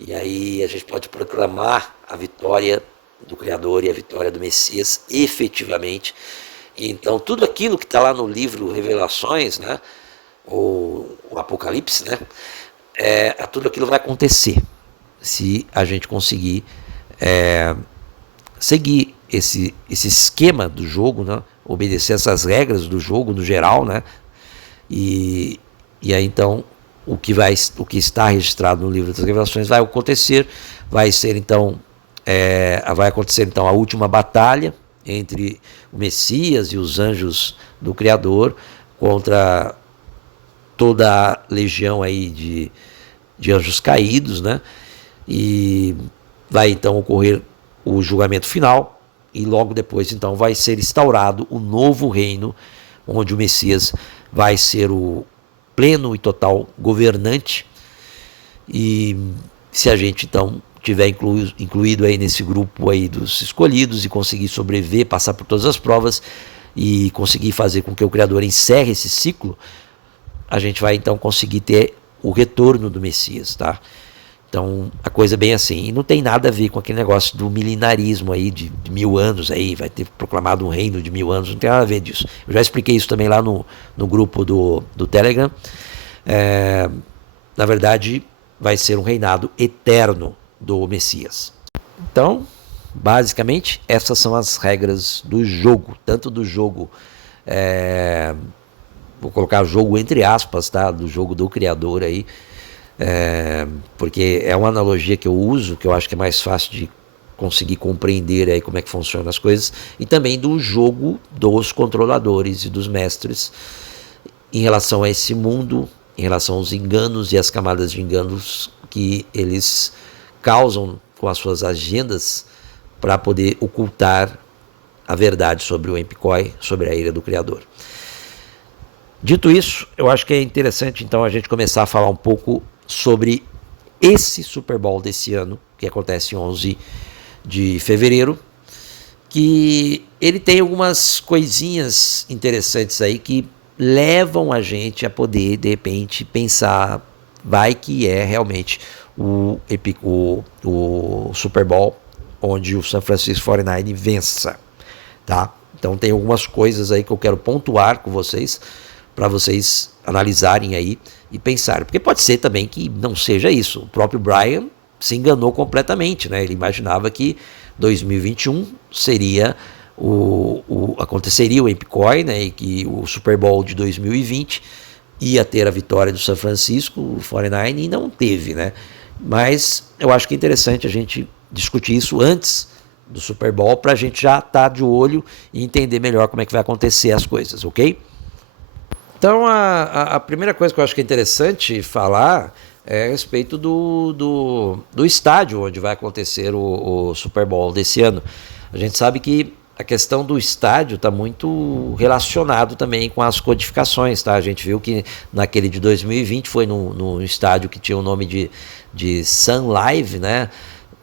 E aí a gente pode proclamar a vitória do Criador e a vitória do Messias efetivamente. E então tudo aquilo que está lá no livro Revelações, né? O Apocalipse, né? Tudo aquilo vai acontecer se a gente conseguir seguir esse esquema do jogo, né? Obedecer essas regras do jogo no geral, né? E aí então o que está registrado no livro das Revelações vai acontecer, vai acontecer então a última batalha entre o Messias e os anjos do Criador contra toda a legião aí de anjos caídos, né? E vai então ocorrer o julgamento final e logo depois então vai ser instaurado o novo reino, onde o Messias vai ser o pleno e total governante. E se a gente então tiver incluído aí nesse grupo aí dos escolhidos e conseguir sobreviver, passar por todas as provas e conseguir fazer com que o Criador encerre esse ciclo, a gente vai então conseguir ter o retorno do Messias, tá? Então, a coisa é bem assim. E não tem nada a ver com aquele negócio do milenarismo aí, de 1000 anos aí, vai ter proclamado um reino de 1000 anos, não tem nada a ver disso. Eu já expliquei isso também lá no grupo do Telegram. Na verdade, vai ser um reinado eterno do Messias. Então, basicamente, essas são as regras do jogo, tanto do jogo, vou colocar jogo entre aspas, tá? Do jogo do Criador aí, porque é uma analogia que eu uso, que eu acho que é mais fácil de conseguir compreender aí como é que funcionam as coisas, e também do jogo dos controladores e dos mestres em relação a esse mundo, em relação aos enganos e as camadas de enganos que eles causam com as suas agendas para poder ocultar a verdade sobre o Empicói, sobre a ira do Criador. Dito isso, eu acho que é interessante então a gente começar a falar um pouco sobre esse Super Bowl desse ano, que acontece em 11 de fevereiro, que ele tem algumas coisinhas interessantes aí que levam a gente a poder, de repente, pensar, vai que é realmente o Super Bowl onde o San Francisco 49 vença, tá? Então tem algumas coisas aí que eu quero pontuar com vocês, para vocês analisarem aí e pensarem. Porque pode ser também que não seja isso. O próprio Brian se enganou completamente, né? Ele imaginava que 2021 seria aconteceria o Empicói, né? E que o Super Bowl de 2020 ia ter a vitória do San Francisco, o 49, e não teve, né? Mas eu acho que é interessante a gente discutir isso antes do Super Bowl para a gente já estar de olho e entender melhor como é que vai acontecer as coisas, ok? Então, a primeira coisa que eu acho que é interessante falar é a respeito do estádio onde vai acontecer o Super Bowl desse ano. A gente sabe que a questão do estádio está muito relacionado também com as codificações, tá? A gente viu que naquele de 2020 foi no estádio que tinha o nome de Sun Live, né?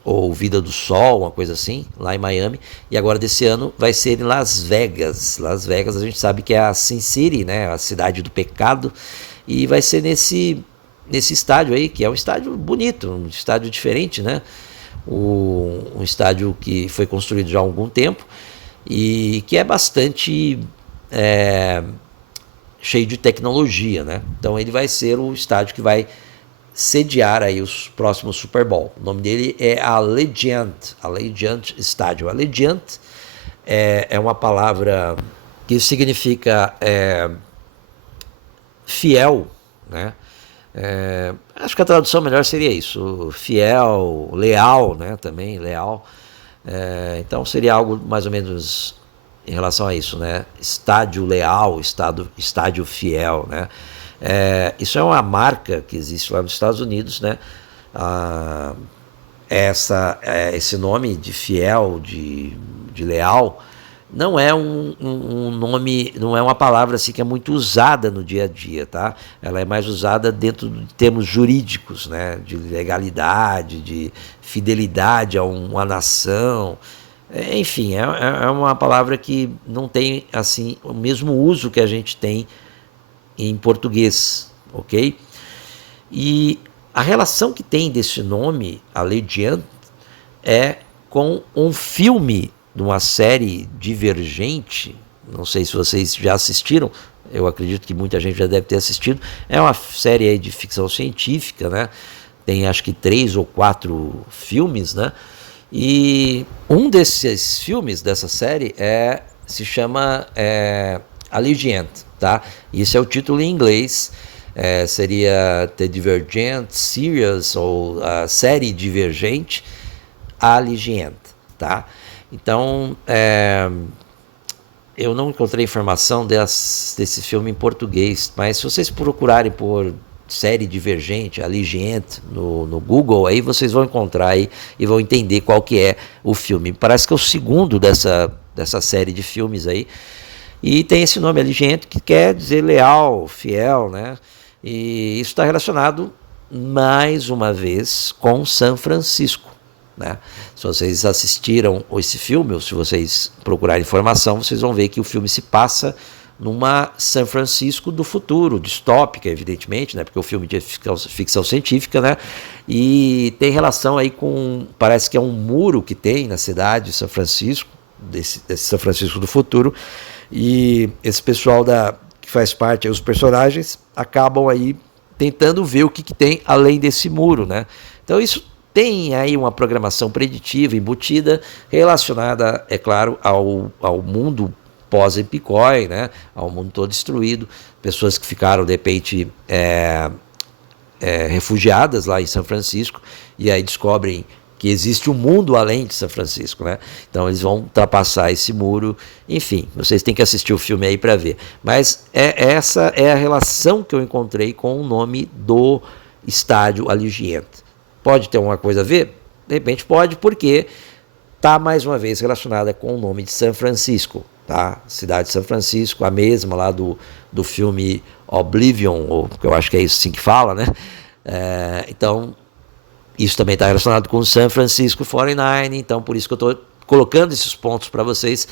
Ou Vida do Sol, uma coisa assim, lá em Miami. E agora desse ano vai ser em Las Vegas. Las Vegas a gente sabe que é a Sin City, né? A cidade do pecado. E vai ser nesse estádio aí, que é um estádio bonito, um estádio diferente, né? Um estádio que foi construído já há algum tempo e que é bastante cheio de tecnologia, né? Então ele vai ser o estádio que vai sediar aí os próximos Super Bowl. O nome dele é a Allegiant Stadium. Allegiant é uma palavra que significa fiel, né? Acho que a tradução melhor seria isso, fiel, leal, né? Também leal. Então seria algo mais ou menos em relação a isso, né? Estádio leal, estádio fiel, né? Isso é uma marca que existe lá nos Estados Unidos, né? Esse nome de fiel, de leal, não é um nome, não é uma palavra assim que é muito usada no dia a dia, tá? Ela é mais usada dentro de termos jurídicos, né? De legalidade, de fidelidade a uma nação. Enfim, é uma palavra que não tem assim o mesmo uso que a gente tem em português, ok? E a relação que tem desse nome, Allegiant, é com um filme de uma série Divergente. Não sei se vocês já assistiram, eu acredito que muita gente já deve ter assistido. É uma série aí de ficção científica, né? Tem acho que 3 ou 4 filmes, né? E um desses filmes dessa série se chama Allegiant, tá? Isso é o título em inglês. Seria The Divergent Series ou a série Divergente Allegiant, tá? Então, eu não encontrei informação desse filme em português, mas se vocês procurarem por série Divergente, Allegiant no Google, aí vocês vão encontrar aí e vão entender qual que é o filme. Parece que é o segundo dessa série de filmes aí. E tem esse nome Allegiant que quer dizer leal, fiel, né? E isso está relacionado mais uma vez com São Francisco, né? Se vocês assistiram esse filme, ou se vocês procurarem informação, vocês vão ver que o filme se passa numa São Francisco do futuro, distópica, evidentemente, né? Porque o filme de ficção científica, né? E tem relação aí com, parece que é um muro que tem na cidade de São Francisco, desse São Francisco do futuro, e esse pessoal que faz parte, os personagens, acabam aí tentando ver o que tem além desse muro, né? Então isso tem aí uma programação preditiva, embutida, relacionada, é claro, ao mundo pós-Epicói, né? Ao mundo todo destruído, pessoas que ficaram, de repente, refugiadas lá em São Francisco, e aí descobrem que existe um mundo além de São Francisco, né? Então eles vão ultrapassar esse muro. Enfim, vocês têm que assistir o filme aí para ver. Mas essa é a relação que eu encontrei com o nome do estádio Allegiant. Pode ter uma coisa a ver? De repente pode, porque está mais uma vez relacionada com o nome de São Francisco, tá? Cidade de São Francisco, a mesma lá do filme Oblivion, ou que eu acho que é isso assim que fala, né? Então, isso também está relacionado com o San Francisco 49ers, então por isso que eu estou colocando esses pontos para vocês,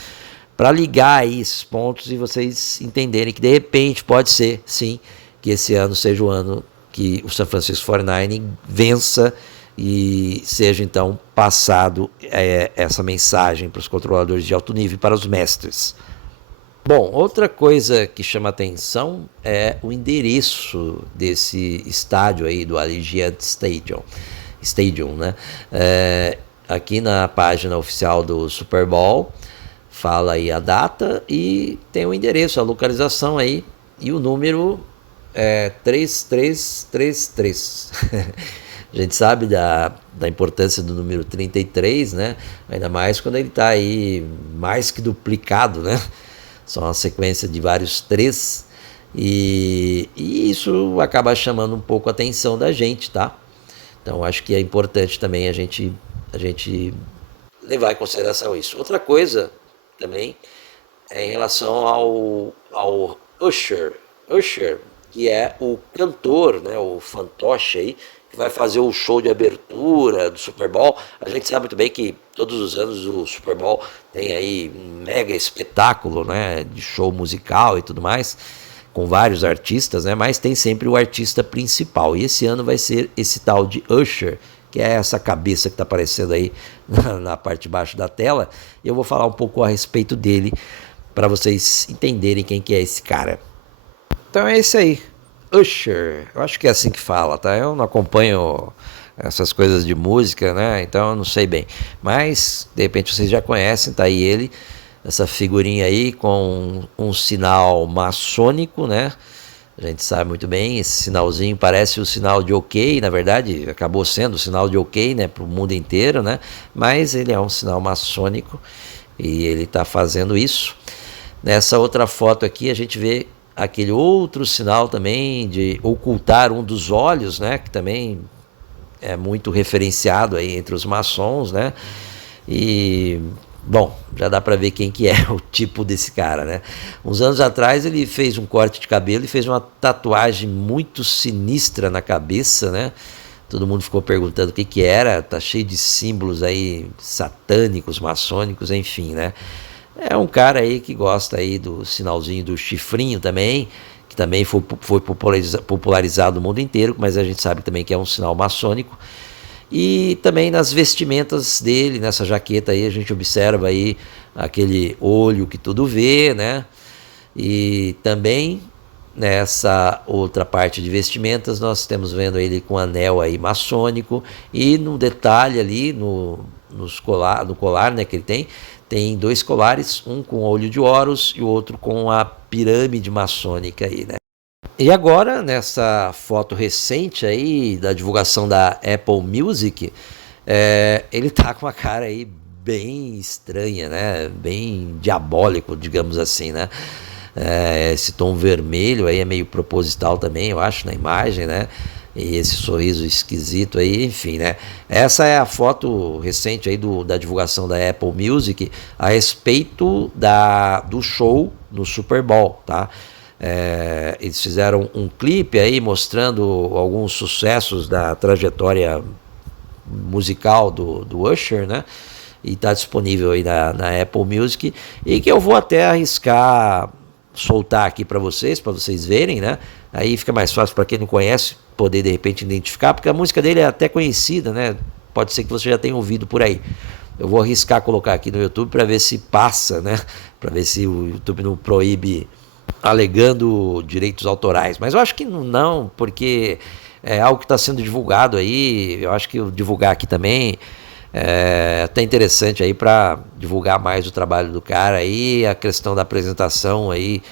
para ligar aí esses pontos e vocês entenderem que de repente pode ser, sim, que esse ano seja o ano que o San Francisco 49ers vença e seja então passado essa mensagem para os controladores de alto nível e para os mestres. Bom, outra coisa que chama atenção é o endereço desse estádio aí do Allegiant Stadium, né? Aqui na página oficial do Super Bowl fala aí a data e tem o endereço, a localização aí e o número 3333. A gente sabe da importância do número 33, né? Ainda mais quando ele está aí mais que duplicado, né? São uma sequência de vários 3 e isso acaba chamando um pouco a atenção da gente, tá? Então acho que é importante também a gente levar em consideração isso. Outra coisa também é em relação ao Usher, que é o cantor, né, o fantoche aí, que vai fazer o show de abertura do Super Bowl. A gente sabe muito bem que todos os anos o Super Bowl tem aí um mega espetáculo, né, de show musical e tudo mais, com vários artistas, né, mas tem sempre o artista principal. E esse ano vai ser esse tal de Usher, que é essa cabeça que está aparecendo aí na parte de baixo da tela. E eu vou falar um pouco a respeito dele, para vocês entenderem quem que é esse cara. Então é esse aí, Usher, eu acho que é assim que fala, tá? Eu não acompanho essas coisas de música, né? Então eu não sei bem. Mas, de repente, vocês já conhecem, tá aí ele, essa figurinha aí com um sinal maçônico, né? A gente sabe muito bem, esse sinalzinho parece o sinal de OK, na verdade, acabou sendo o sinal de OK, né? Para o mundo inteiro, né? Mas ele é um sinal maçônico e ele está fazendo isso. Nessa outra foto aqui, a gente vê aquele outro sinal também de ocultar um dos olhos, né, que também é muito referenciado aí entre os maçons, né, e Bom, já dá para ver quem que é o tipo desse cara, né? Uns anos atrás ele fez um corte de cabelo e fez uma tatuagem muito sinistra na cabeça, né? Todo mundo ficou perguntando o que que era, tá cheio de símbolos aí satânicos, maçônicos, enfim, né? É um cara aí que gosta aí do sinalzinho do chifrinho também, que também foi popularizado no mundo inteiro, mas a gente sabe também que é um sinal maçônico. E também nas vestimentas dele, nessa jaqueta aí, a gente observa aí aquele olho que tudo vê, né? E também nessa outra parte de vestimentas, nós temos vendo ele com anel aí maçônico e no detalhe ali no colar, né, que ele tem dois colares, um com olho de Horus e o outro com a pirâmide maçônica aí, né? E agora, nessa foto recente aí da divulgação da Apple Music, ele tá com uma cara aí bem estranha, né? Bem diabólico, digamos assim, né? Esse tom vermelho aí é meio proposital também, eu acho, na imagem, né? E esse sorriso esquisito aí, enfim, né? Essa é a foto recente aí da divulgação da Apple Music a respeito do show no Super Bowl, tá? Eles fizeram um clipe aí mostrando alguns sucessos da trajetória musical do Usher, né? E está disponível aí na Apple Music e que eu vou até arriscar soltar aqui para vocês verem, né? Aí fica mais fácil para quem não conhece poder de repente identificar, porque a música dele é até conhecida, né? Pode ser que você já tenha ouvido por aí. Eu vou arriscar colocar aqui no YouTube para ver se passa, né? Para ver se o YouTube não proíbe alegando direitos autorais. Mas eu acho que não, porque é algo que está sendo divulgado aí. Eu acho que eu divulgar aqui também é até interessante aí para divulgar mais o trabalho do cara aí, a questão da apresentação aí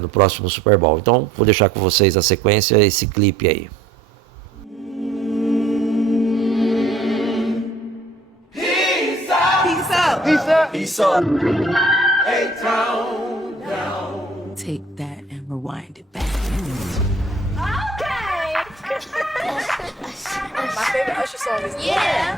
no próximo Super Bowl. Então vou deixar com vocês a sequência, esse clipe aí. Peace out. Peace out. Peace out. Hey, town, down. Take that and rewind it back. Okay. My favorite Usher song is Yeah.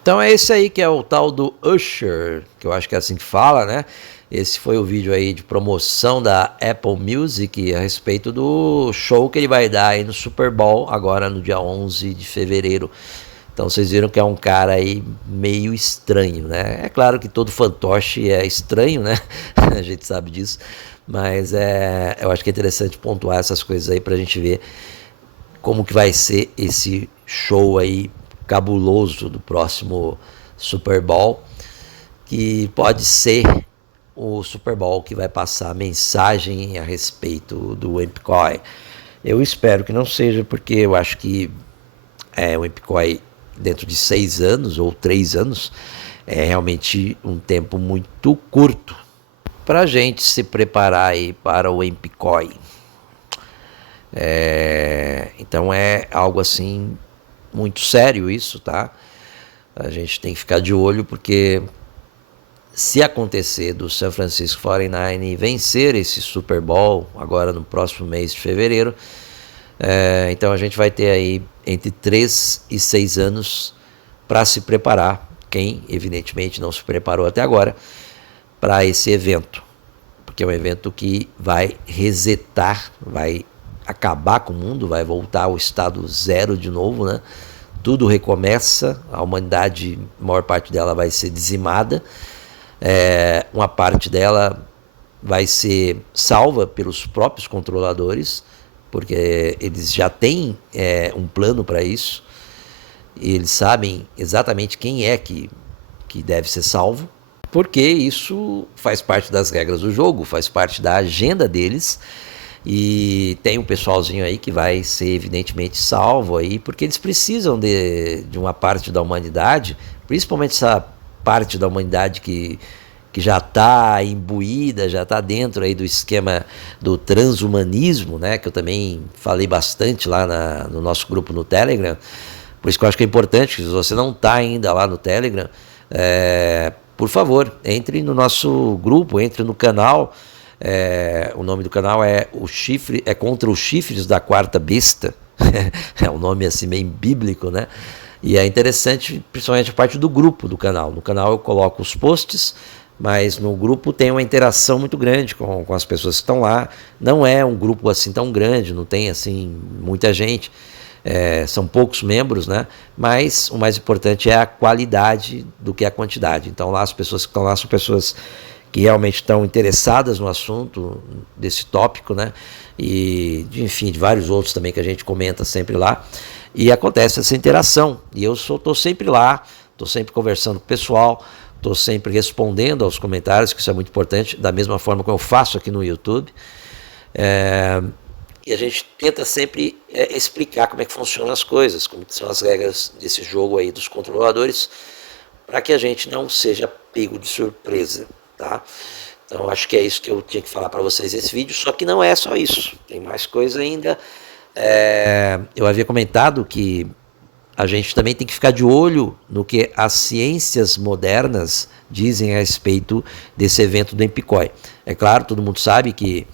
Então é esse aí que é o tal do Usher, que eu acho que é assim que fala, né? Esse foi o vídeo aí de promoção da Apple Music a respeito do show que ele vai dar aí no Super Bowl, agora no dia 11 de fevereiro. Então vocês viram que é um cara aí meio estranho, né? É claro que todo fantoche é estranho, né? A gente sabe disso. Mas eu acho que é interessante pontuar essas coisas aí pra gente ver como que vai ser esse show aí cabuloso do próximo Super Bowl, que pode ser o Super Bowl que vai passar mensagem a respeito do Empcoy. Eu espero que não seja, porque eu acho que o Empcoy dentro de 6 anos ou 3 anos é realmente um tempo muito curto para a gente se preparar aí para o Empcoy. Então é algo assim muito sério isso, tá? A gente tem que ficar de olho, porque se acontecer do San Francisco 49ers vencer esse Super Bowl agora no próximo mês de fevereiro, então a gente vai ter aí entre 3 e 6 anos para se preparar, quem evidentemente não se preparou até agora, para esse evento, porque é um evento que vai resetar, vai acabar com o mundo, vai voltar ao estado zero de novo, né? Tudo recomeça, a humanidade, a maior parte dela vai ser dizimada, uma parte dela vai ser salva pelos próprios controladores, porque eles já têm um plano para isso, e eles sabem exatamente quem é que deve ser salvo. porque isso faz parte das regras do jogo, faz parte da agenda deles. E tem um pessoalzinho aí que vai ser evidentemente salvo aí, porque eles precisam de uma parte da humanidade, principalmente essa parte da humanidade que já está imbuída, já está dentro aí do esquema do transhumanismo, né? Que eu também falei bastante lá no nosso grupo no Telegram. Por isso que eu acho que é importante, que se você não está ainda lá no Telegram, por favor, entre no nosso grupo, entre no canal. O nome do canal é Contra os Chifres da Quarta Besta. É um nome assim meio bíblico, né? E é interessante, principalmente a parte do grupo do canal. No canal eu coloco os posts, mas no grupo tem uma interação muito grande com as pessoas que estão lá. Não é um grupo assim tão grande, não tem assim muita gente. São poucos membros, né? Mas o mais importante é a qualidade do que a quantidade. Então lá as pessoas que estão lá são pessoas que realmente estão interessadas no assunto desse tópico, né? E enfim, de vários outros também que a gente comenta sempre lá. E acontece essa interação. E eu estou sempre lá, estou sempre conversando com o pessoal, estou sempre respondendo aos comentários, que isso é muito importante, da mesma forma que eu faço aqui no YouTube. E a gente tenta sempre explicar como é que funcionam as coisas, como são as regras desse jogo aí dos controladores, para que a gente não seja pego de surpresa, tá? Então acho que é isso que eu tinha que falar para vocês nesse vídeo, só que não é só isso, tem mais coisa ainda. Eu havia comentado que a gente também tem que ficar de olho no que as ciências modernas dizem a respeito desse evento do Empicói. É claro, todo mundo sabe que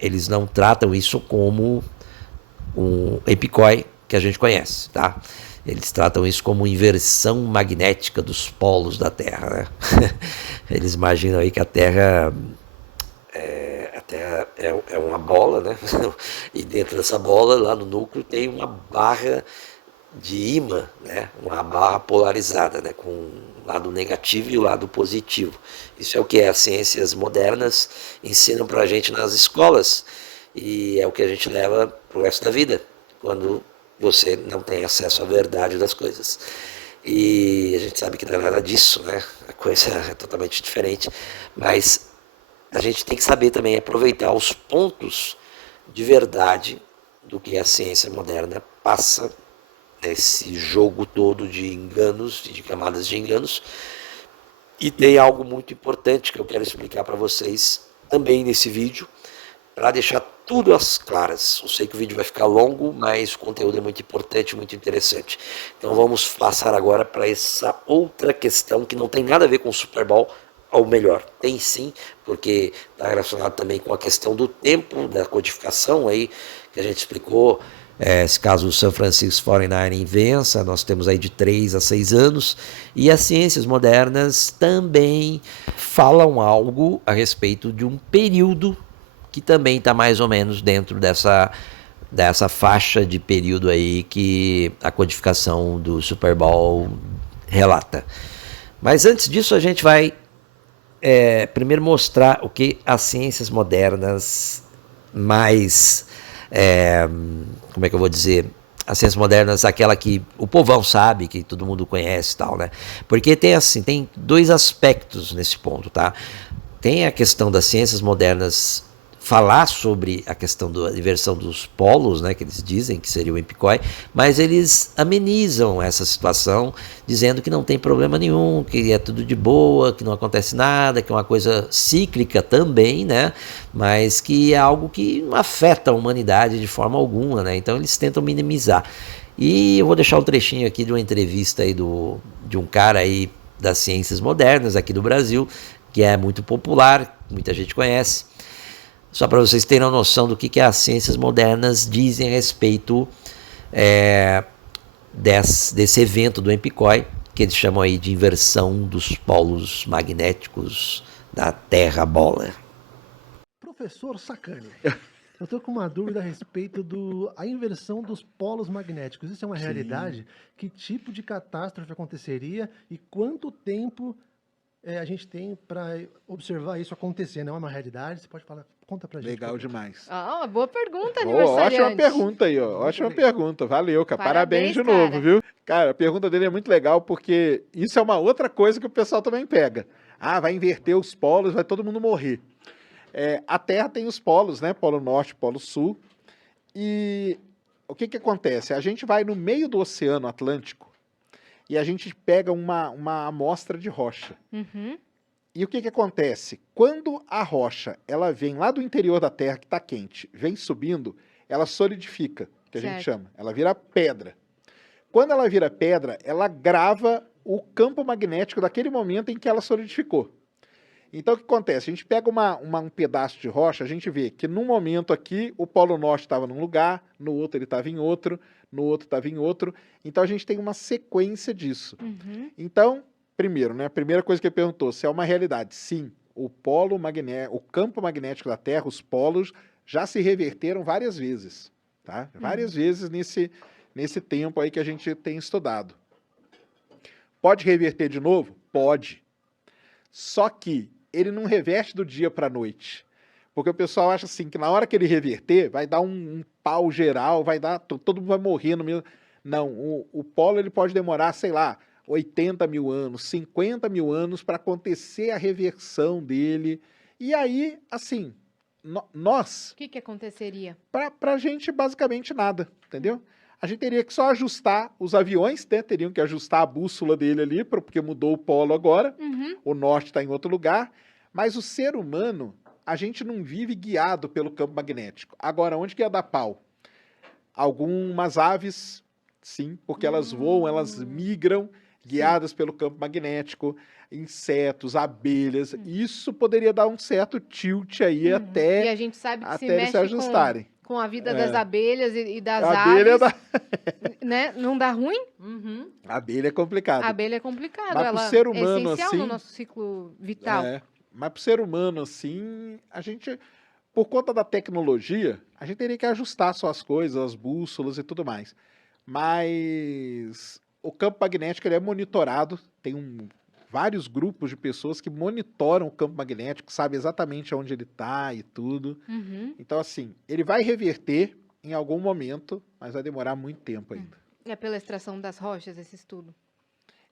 eles não tratam isso como um Empicói que a gente conhece, tá? Eles tratam isso como inversão magnética dos polos da Terra, né? Eles imaginam aí que a Terra é uma bola, né? E dentro dessa bola, lá no núcleo, tem uma barra de ímã, né? Uma barra polarizada, né? Com o lado negativo e o lado positivo. Isso é o que as ciências modernas ensinam para a gente nas escolas e é o que a gente leva para o resto da vida, quando você não tem acesso à verdade das coisas. E a gente sabe que não é nada disso, né? A coisa é totalmente diferente, mas a gente tem que saber também aproveitar os pontos de verdade do que a ciência moderna passa nesse jogo todo de enganos, de camadas de enganos. E tem algo muito importante que eu quero explicar para vocês também nesse vídeo, para deixar tudo às claras. Eu sei que o vídeo vai ficar longo, mas o conteúdo é muito importante, muito interessante. Então vamos passar agora para essa outra questão que não tem nada a ver com o Super Bowl, ou melhor, tem sim, porque está relacionado também com a questão do tempo, da codificação aí, que a gente explicou. Se caso o San Francisco 49ers vença, nós temos aí de 3 a 6 anos, e as ciências modernas também falam algo a respeito de um período que também está mais ou menos dentro dessa faixa de período aí que a codificação do Super Bowl relata. Mas antes disso a gente vai primeiro mostrar o que as ciências modernas mais... como é que eu vou dizer? As ciências modernas, aquela que o povão sabe, que todo mundo conhece e tal, né? Porque tem dois aspectos nesse ponto, tá? Tem a questão das ciências modernas falar sobre a questão da inversão dos polos, né, que eles dizem que seria o Empicói, mas eles amenizam essa situação, dizendo que não tem problema nenhum, que é tudo de boa, que não acontece nada, que é uma coisa cíclica também, né, mas que é algo que não afeta a humanidade de forma alguma, né, então eles tentam minimizar. E eu vou deixar um trechinho aqui de uma entrevista aí de um cara aí das ciências modernas aqui do Brasil, que é muito popular, muita gente conhece. Só para vocês terem uma noção do que as ciências modernas dizem a respeito desse evento do Empicói, que eles chamam aí de inversão dos polos magnéticos da Terra-bola. Professor Sacani, eu estou com uma dúvida a respeito da inversão dos polos magnéticos. Isso é uma realidade? Que tipo de catástrofe aconteceria e quanto tempo a gente tem para observar isso acontecer? Não é uma realidade? Você pode falar, conta pra gente. Legal demais. Ah, boa pergunta, Ótima aniversariante. pergunta aí, ó. Ótima pergunta. Valeu, cara. Parabéns de novo, cara. viu? Cara, a pergunta dele é muito legal porque isso é uma outra coisa que o pessoal também pega. Ah, vai inverter os polos, vai todo mundo morrer. A Terra tem os polos, né? Polo Norte, Polo Sul. E o que acontece? A gente vai no meio do Oceano Atlântico e a gente pega uma amostra de rocha. Uhum. E o que acontece? Quando a rocha ela vem lá do interior da Terra, que está quente, vem subindo, ela solidifica, que a gente chama. Ela vira pedra. Quando ela vira pedra, ela grava o campo magnético daquele momento em que ela solidificou. Então, o que acontece? A gente pega um pedaço de rocha, a gente vê que num momento aqui o Polo Norte estava num lugar, no outro ele estava em outro, no outro estava em outro. Então, a gente tem uma sequência disso. Uhum. Então, primeiro, né, a primeira coisa que ele perguntou, se é uma realidade. Sim, o campo magnético da Terra, os polos, já se reverteram várias vezes. Tá? Várias vezes nesse tempo aí que a gente tem estudado. Pode reverter de novo? Pode. Só que ele não reverte do dia para a noite. Porque o pessoal acha assim, que na hora que ele reverter, vai dar um pau geral, todo mundo vai morrer no mesmo... Não, o polo ele pode demorar, sei lá, 80 mil anos, 50 mil anos para acontecer a reversão dele. E aí, assim, nós... O que aconteceria? Pra gente, basicamente nada, entendeu? A gente teria que só ajustar os aviões, né? Teriam que ajustar a bússola dele ali, porque mudou o polo agora. Uhum. O norte está em outro lugar. Mas o ser humano, a gente não vive guiado pelo campo magnético. Agora, onde que ia dar pau? Algumas aves, sim, porque elas voam, elas migram, guiadas pelo campo magnético. Insetos, abelhas. Isso poderia dar um certo tilt aí até, E a gente sabe que até se eles mexe se ajustarem. com a vida das abelhas e das A abelha aves, né? Não dá ruim? Uhum. A abelha é complicado. A abelha é complicado. Mas pro Ela ser humano, é essencial assim, no nosso ciclo vital. Mas para o ser humano, assim, a gente, por conta da tecnologia, a gente teria que ajustar só as coisas, as bússolas e tudo mais. Mas o campo magnético ele é monitorado, tem vários grupos de pessoas que monitoram o campo magnético, sabem exatamente onde ele está e tudo. Uhum. Então, assim, ele vai reverter em algum momento, mas vai demorar muito tempo ainda. É pela extração das rochas esse estudo?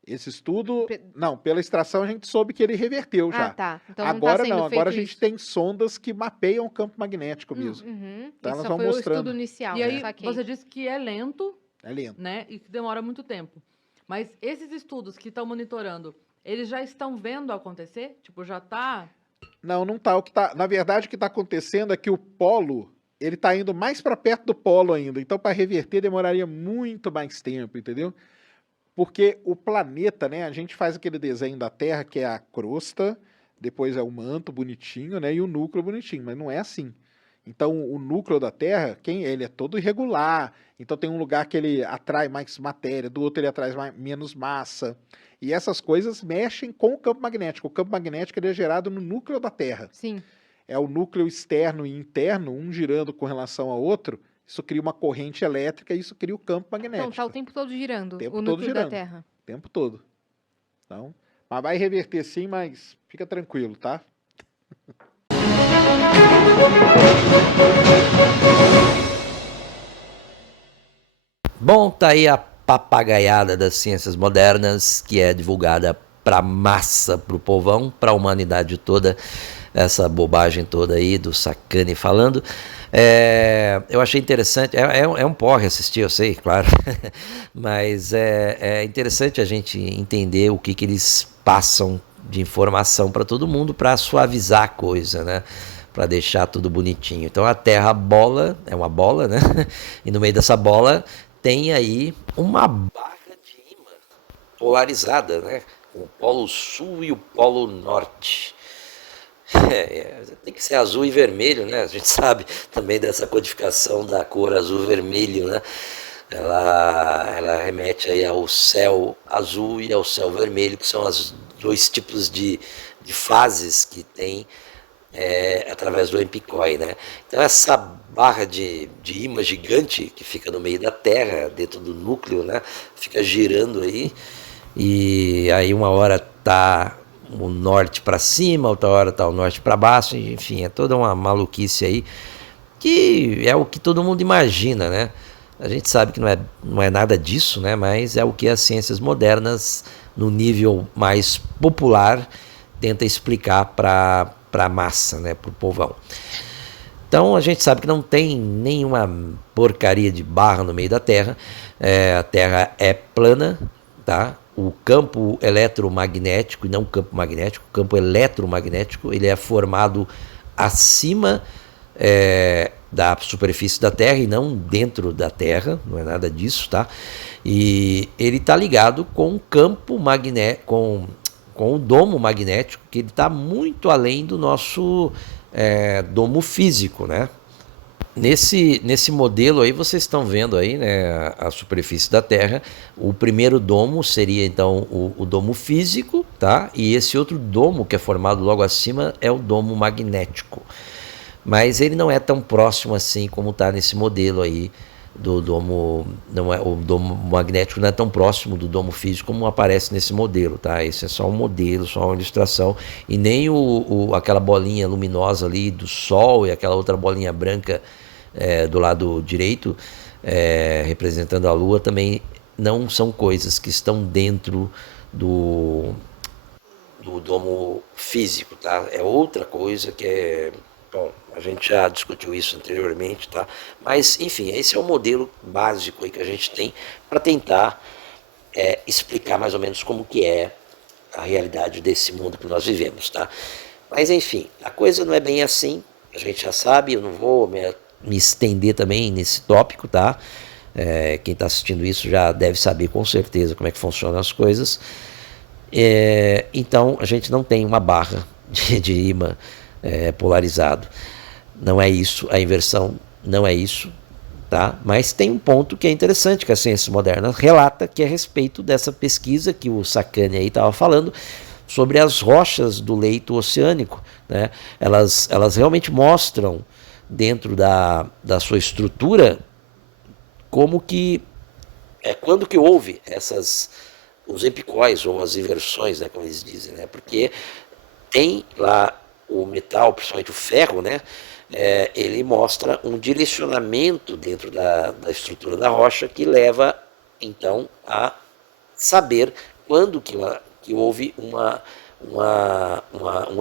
Esse estudo, não, pela extração a gente soube que ele reverteu já. Ah, tá. Então Agora não tá sendo agora a feito gente isso. tem sondas que mapeiam o campo magnético mesmo. Uhum. Então Isso elas só vão foi mostrando. o estudo inicial. E aí, saquei. você disse que é lento, É lento. né? E que demora muito tempo. Mas esses estudos que estão monitorando, eles já estão vendo acontecer? Tipo, já tá... Não tá. Na verdade, o que está acontecendo é que o polo, ele está indo mais para perto do polo ainda. Então, para reverter, demoraria muito mais tempo, entendeu? Porque o planeta, né? A gente faz aquele desenho da Terra, que é a crosta, depois é o manto bonitinho, né? E o núcleo bonitinho, mas não é assim. Então, o núcleo da Terra, ele é todo irregular. Então, tem um lugar que ele atrai mais matéria, do outro ele atrai menos massa. E essas coisas mexem com o campo magnético. O campo magnético ele é gerado no núcleo da Terra. Sim. É o núcleo externo e interno, um girando com relação ao outro. Isso cria uma corrente elétrica e isso cria o campo magnético. Então tá o tempo todo girando O tempo o todo núcleo girando. da Terra. O tempo todo. Então, mas vai reverter sim, mas fica tranquilo, tá? Bom, tá aí a papagaiada das ciências modernas, que é divulgada pra massa, pro povão, pra humanidade toda, essa bobagem toda aí do Sacani falando. Eu achei interessante, é um porre assistir, eu sei, claro, mas é interessante a gente entender o que eles passam de informação para todo mundo para suavizar a coisa, né? Para deixar tudo bonitinho. Então a Terra é uma bola, né? E no meio dessa bola tem aí uma barra de ímã polarizada, né? Com o Polo Sul e o Polo Norte. Tem que ser azul e vermelho, né? A gente sabe também dessa codificação da cor azul-vermelho, né? Ela remete aí ao céu azul e ao céu vermelho, que são os dois tipos de fases que tem através do Empicói, né? Então essa barra de ímã gigante que fica no meio da Terra, dentro do núcleo, né? Fica girando aí, e aí uma hora tá o norte para cima, outra hora está o norte para baixo, enfim, é toda uma maluquice aí, que é o que todo mundo imagina, né? A gente sabe que não é nada disso, né? Mas é o que as ciências modernas, no nível mais popular, tenta explicar para a massa, né? Para o povão. Então a gente sabe que não tem nenhuma porcaria de barra no meio da Terra. A Terra é plana, tá? O campo eletromagnético, e não campo magnético, o campo eletromagnético, ele é formado acima da superfície da Terra e não dentro da Terra, não é nada disso, tá? E ele está ligado com o campo magnético, com o domo magnético, que ele está muito além do nosso domo físico, né? Nesse modelo aí, vocês estão vendo aí, né, a superfície da Terra. O primeiro domo seria, então, o domo físico, tá? E esse outro domo que é formado logo acima é o domo magnético. Mas ele não é tão próximo assim como está nesse modelo aí do domo. O domo magnético não é tão próximo do domo físico como aparece nesse modelo, tá? Esse é só um modelo, só uma ilustração. E nem aquela bolinha luminosa ali do Sol e aquela outra bolinha branca do lado direito, representando a Lua, também não são coisas que estão dentro do domo físico, tá? É outra coisa que é... Bom, a gente já discutiu isso anteriormente, tá? Mas, enfim, esse é o modelo básico aí que a gente tem para tentar explicar mais ou menos como que é a realidade desse mundo que nós vivemos, tá? Mas, enfim, a coisa não é bem assim, a gente já sabe, eu não vou me estender também nesse tópico, tá? Quem está assistindo isso já deve saber com certeza como é que funcionam as coisas. Então, a gente não tem uma barra de ímã polarizado. Não é isso, a inversão não é isso, tá? Mas tem um ponto que é interessante que a ciência moderna relata, que é a respeito dessa pesquisa que o Sacani aí estava falando sobre as rochas do leito oceânico, né? Elas realmente mostram dentro da sua estrutura como que quando que houve os epicóis ou as inversões, né, como eles dizem, né? Porque tem lá o metal, principalmente o ferro, né? Ele mostra um direcionamento dentro da estrutura da rocha que leva, então, a saber quando que houve um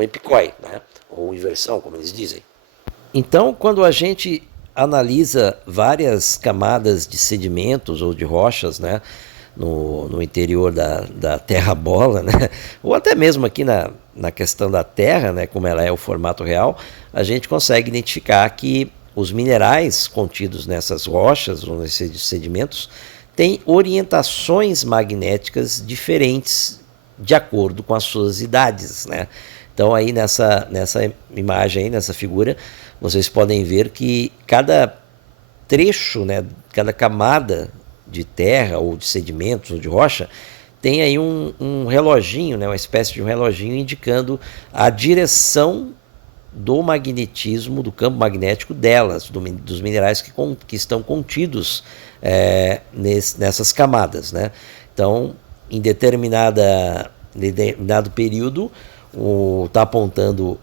epicói, né? Ou inversão, como eles dizem. Então, quando a gente analisa várias camadas de sedimentos ou de rochas, né? No interior da terra-bola, né? Ou até mesmo aqui na questão da Terra, né? Como ela é o formato real, a gente consegue identificar que os minerais contidos nessas rochas ou nesses sedimentos têm orientações magnéticas diferentes de acordo com as suas idades, né? Então aí nessa imagem, aí, nessa figura, vocês podem ver que cada trecho, né? Cada camada de terra ou de sedimentos ou de rocha, tem aí um reloginho, né, uma espécie de um reloginho indicando a direção do magnetismo, do campo magnético delas, dos minerais que estão contidos nessas camadas, né? Então, em determinado período, está apontando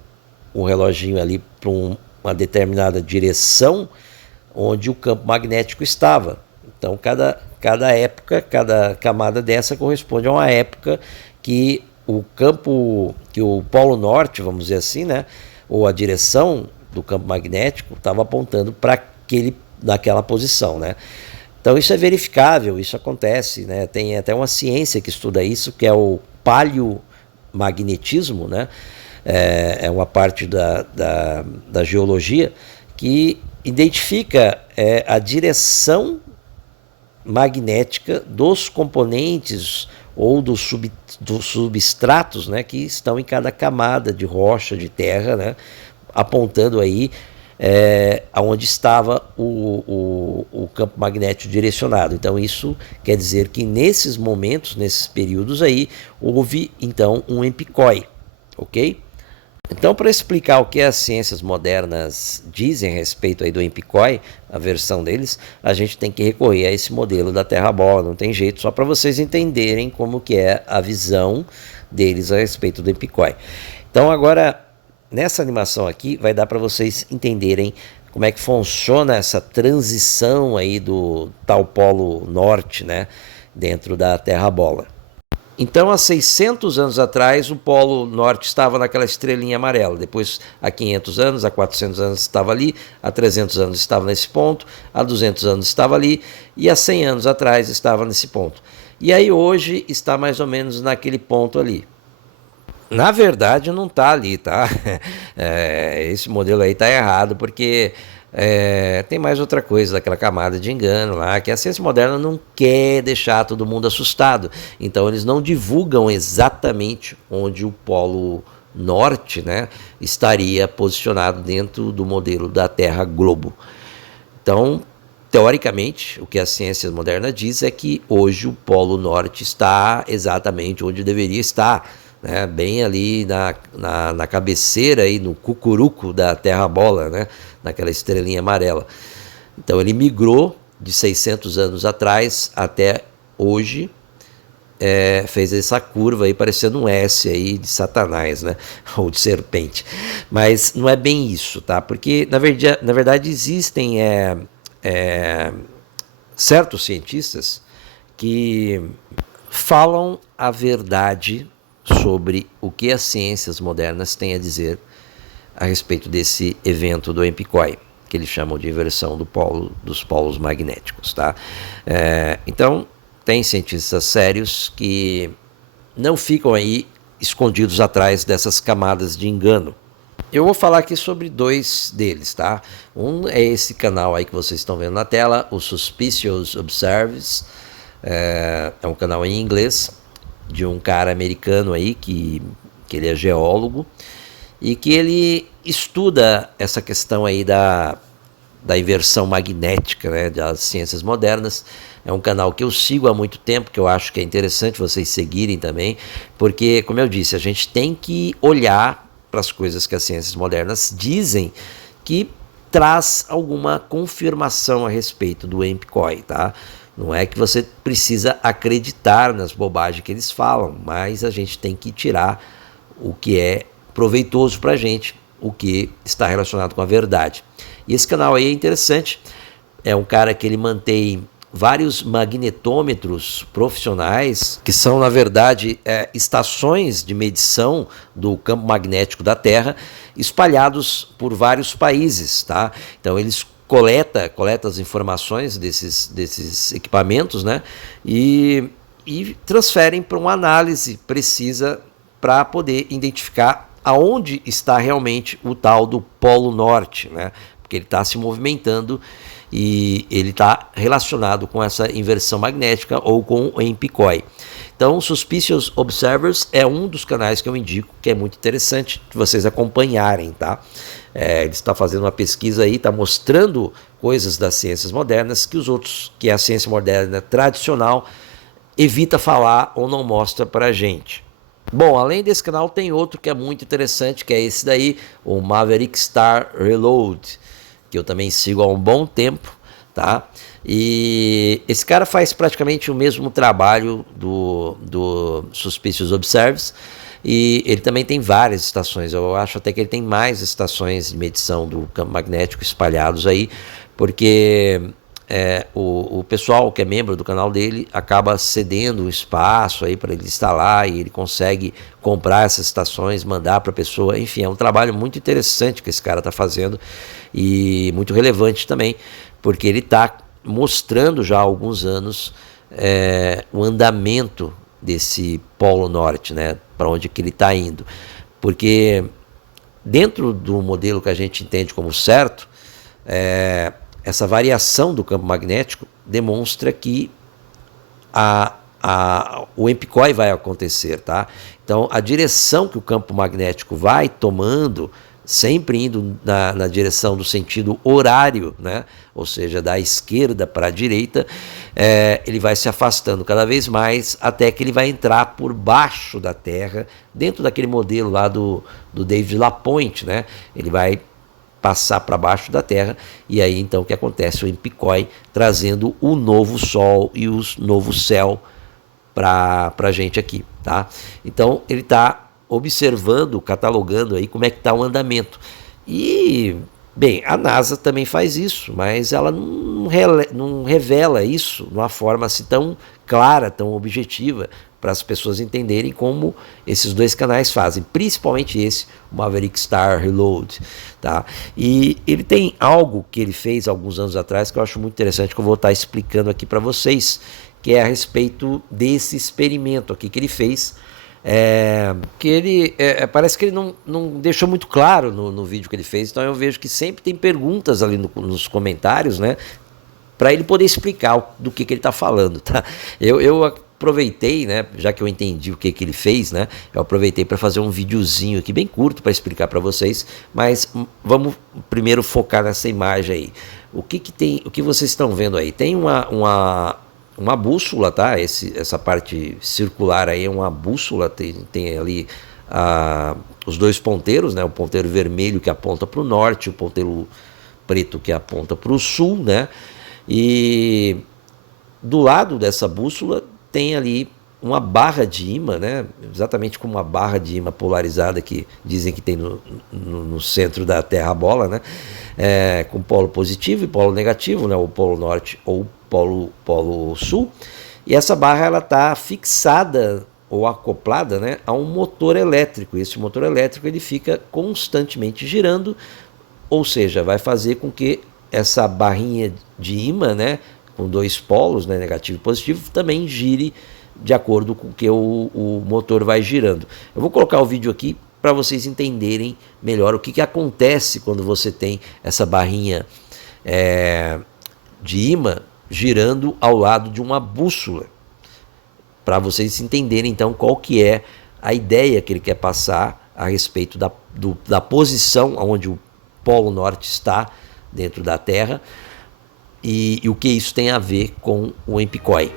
um reloginho ali para uma determinada direção onde o campo magnético estava. Então, cada época, cada camada dessa corresponde a uma época que o polo norte, vamos dizer assim, né, ou a direção do campo magnético estava apontando para naquela posição, né? Então, isso é verificável, isso acontece, né? Tem até uma ciência que estuda isso, que é o paleomagnetismo, né? É uma parte da geologia que identifica a direção magnética dos componentes ou dos substratos, né, que estão em cada camada de rocha, de terra, né, apontando aí aonde estava o campo magnético direcionado. Então isso quer dizer que nesses momentos, nesses períodos aí, houve então um epicói, ok? Então, para explicar o que as ciências modernas dizem a respeito aí do epicói, a versão deles, a gente tem que recorrer a esse modelo da Terra-bola, não tem jeito, só para vocês entenderem como que é a visão deles a respeito do Empicói. Então agora, nessa animação aqui, vai dar para vocês entenderem como é que funciona essa transição aí do tal Polo Norte, né, dentro da Terra Bola. Então, há 600 anos atrás, o Polo Norte estava naquela estrelinha amarela. Depois, há 500 anos, há 400 anos estava ali, há 300 anos estava nesse ponto, há 200 anos estava ali, e há 100 anos atrás estava nesse ponto. E aí hoje está mais ou menos naquele ponto ali. Na verdade, não está ali, tá? Esse modelo aí está errado, porque tem mais outra coisa daquela camada de engano lá, que a ciência moderna não quer deixar todo mundo assustado. Então, eles não divulgam exatamente onde o Polo Norte, né, estaria posicionado dentro do modelo da Terra Globo. Então, teoricamente, o que a ciência moderna diz é que hoje o Polo Norte está exatamente onde deveria estar, né? Bem ali na cabeceira, aí, no cucuruco da Terra Bola, né? Naquela estrelinha amarela. Então ele migrou de 600 anos atrás até hoje, fez essa curva aí parecendo um S aí de Satanás, né? Ou de serpente. Mas não é bem isso, tá? Porque na verdade existem certos cientistas que falam a verdade sobre o que as ciências modernas têm a dizer a respeito desse evento do Empicói, que eles chamam de inversão dos polos magnéticos, tá? Então, tem cientistas sérios que não ficam aí escondidos atrás dessas camadas de engano. Eu vou falar aqui sobre dois deles, tá? Um é esse canal aí que vocês estão vendo na tela, o Suspicious Observers, é um canal em inglês, de um cara americano aí, que ele é geólogo, e que ele estuda essa questão aí da inversão magnética, né, das ciências modernas. É um canal que eu sigo há muito tempo, que eu acho que é interessante vocês seguirem também, porque, como eu disse, a gente tem que olhar para as coisas que as ciências modernas dizem, que traz alguma confirmação a respeito do Empicói, tá? Não é que você precisa acreditar nas bobagens que eles falam, mas a gente tem que tirar o que é proveitoso para a gente, o que está relacionado com a verdade. E esse canal aí é interessante, é um cara que ele mantém vários magnetômetros profissionais, que são, na verdade, estações de medição do campo magnético da Terra, espalhados por vários países, tá? Então, eles coleta as informações desses equipamentos, né? E transferem para uma análise precisa para poder identificar aonde está realmente o tal do Polo Norte, né? Porque ele está se movimentando e ele está relacionado com essa inversão magnética ou com o Empicói. Então, Suspicious Observers é um dos canais que eu indico, que é muito interessante de vocês acompanharem, tá? Ele está fazendo uma pesquisa aí, está mostrando coisas das ciências modernas que a ciência moderna tradicional evita falar ou não mostra para a gente. Bom, além desse canal tem outro que é muito interessante, que é esse daí, o Maverick Star Reload, que eu também sigo há um bom tempo, tá? E esse cara faz praticamente o mesmo trabalho do Suspicious Observers, e ele também tem várias estações. Eu acho até que ele tem mais estações de medição do campo magnético espalhados aí, porque o pessoal que é membro do canal dele acaba cedendo o espaço aí para ele instalar, e ele consegue comprar essas estações, mandar para a pessoa. Enfim, é um trabalho muito interessante que esse cara está fazendo e muito relevante também, porque ele está mostrando já há alguns anos o andamento desse Polo Norte, né, para onde que ele está indo. Porque dentro do modelo que a gente entende como certo, essa variação do campo magnético demonstra que o Empicói vai acontecer, tá? Então, a direção que o campo magnético vai tomando, sempre indo na direção do sentido horário, né? Ou seja, da esquerda para a direita, ele vai se afastando cada vez mais até que ele vai entrar por baixo da Terra, dentro daquele modelo lá do David LaPointe, né? Ele vai passar para baixo da Terra, e aí então o que acontece? O Empicói trazendo o novo Sol e o novo céu para a gente aqui, tá? Então ele está observando, catalogando aí como é que está o andamento. E, bem, a NASA também faz isso, mas ela não revela isso de uma forma assim tão clara, tão objetiva, para as pessoas entenderem como esses dois canais fazem, principalmente esse, o Maverick Star Reload, tá? E ele tem algo que ele fez alguns anos atrás que eu acho muito interessante, que eu vou estar explicando aqui para vocês, que é a respeito desse experimento aqui que ele fez, que ele parece que ele não deixou muito claro no vídeo que ele fez, então eu vejo que sempre tem perguntas ali nos comentários, né, para ele poder explicar do que ele está falando, tá? Eu aproveitei, né, já que eu entendi o que ele fez, né, eu aproveitei para fazer um videozinho aqui bem curto para explicar para vocês, mas vamos primeiro focar nessa imagem aí. O que tem, o que vocês estão vendo aí? Tem uma bússola, tá? Essa parte circular aí é uma bússola, tem ali os dois ponteiros, né? O ponteiro vermelho que aponta para o norte, o ponteiro preto que aponta para o sul, né? E do lado dessa bússola tem ali uma barra de ímã, né? Exatamente como uma barra de ímã polarizada que dizem que tem no centro da Terra-bola, né? Com polo positivo e polo negativo, né? O polo norte ou polo sul. E essa barra ela está fixada ou acoplada, né, a um motor elétrico. Esse motor elétrico ele fica constantemente girando, ou seja, vai fazer com que essa barrinha de ímã, né, com dois polos, né, negativo e positivo, também gire de acordo com que o motor vai girando. Eu vou colocar o vídeo aqui para vocês entenderem melhor o que acontece quando você tem essa barrinha de ímã girando ao lado de uma bússola, para vocês entenderem então qual que é a ideia que ele quer passar a respeito da posição onde o Polo Norte está dentro da Terra e o que isso tem a ver com o EMPCOI.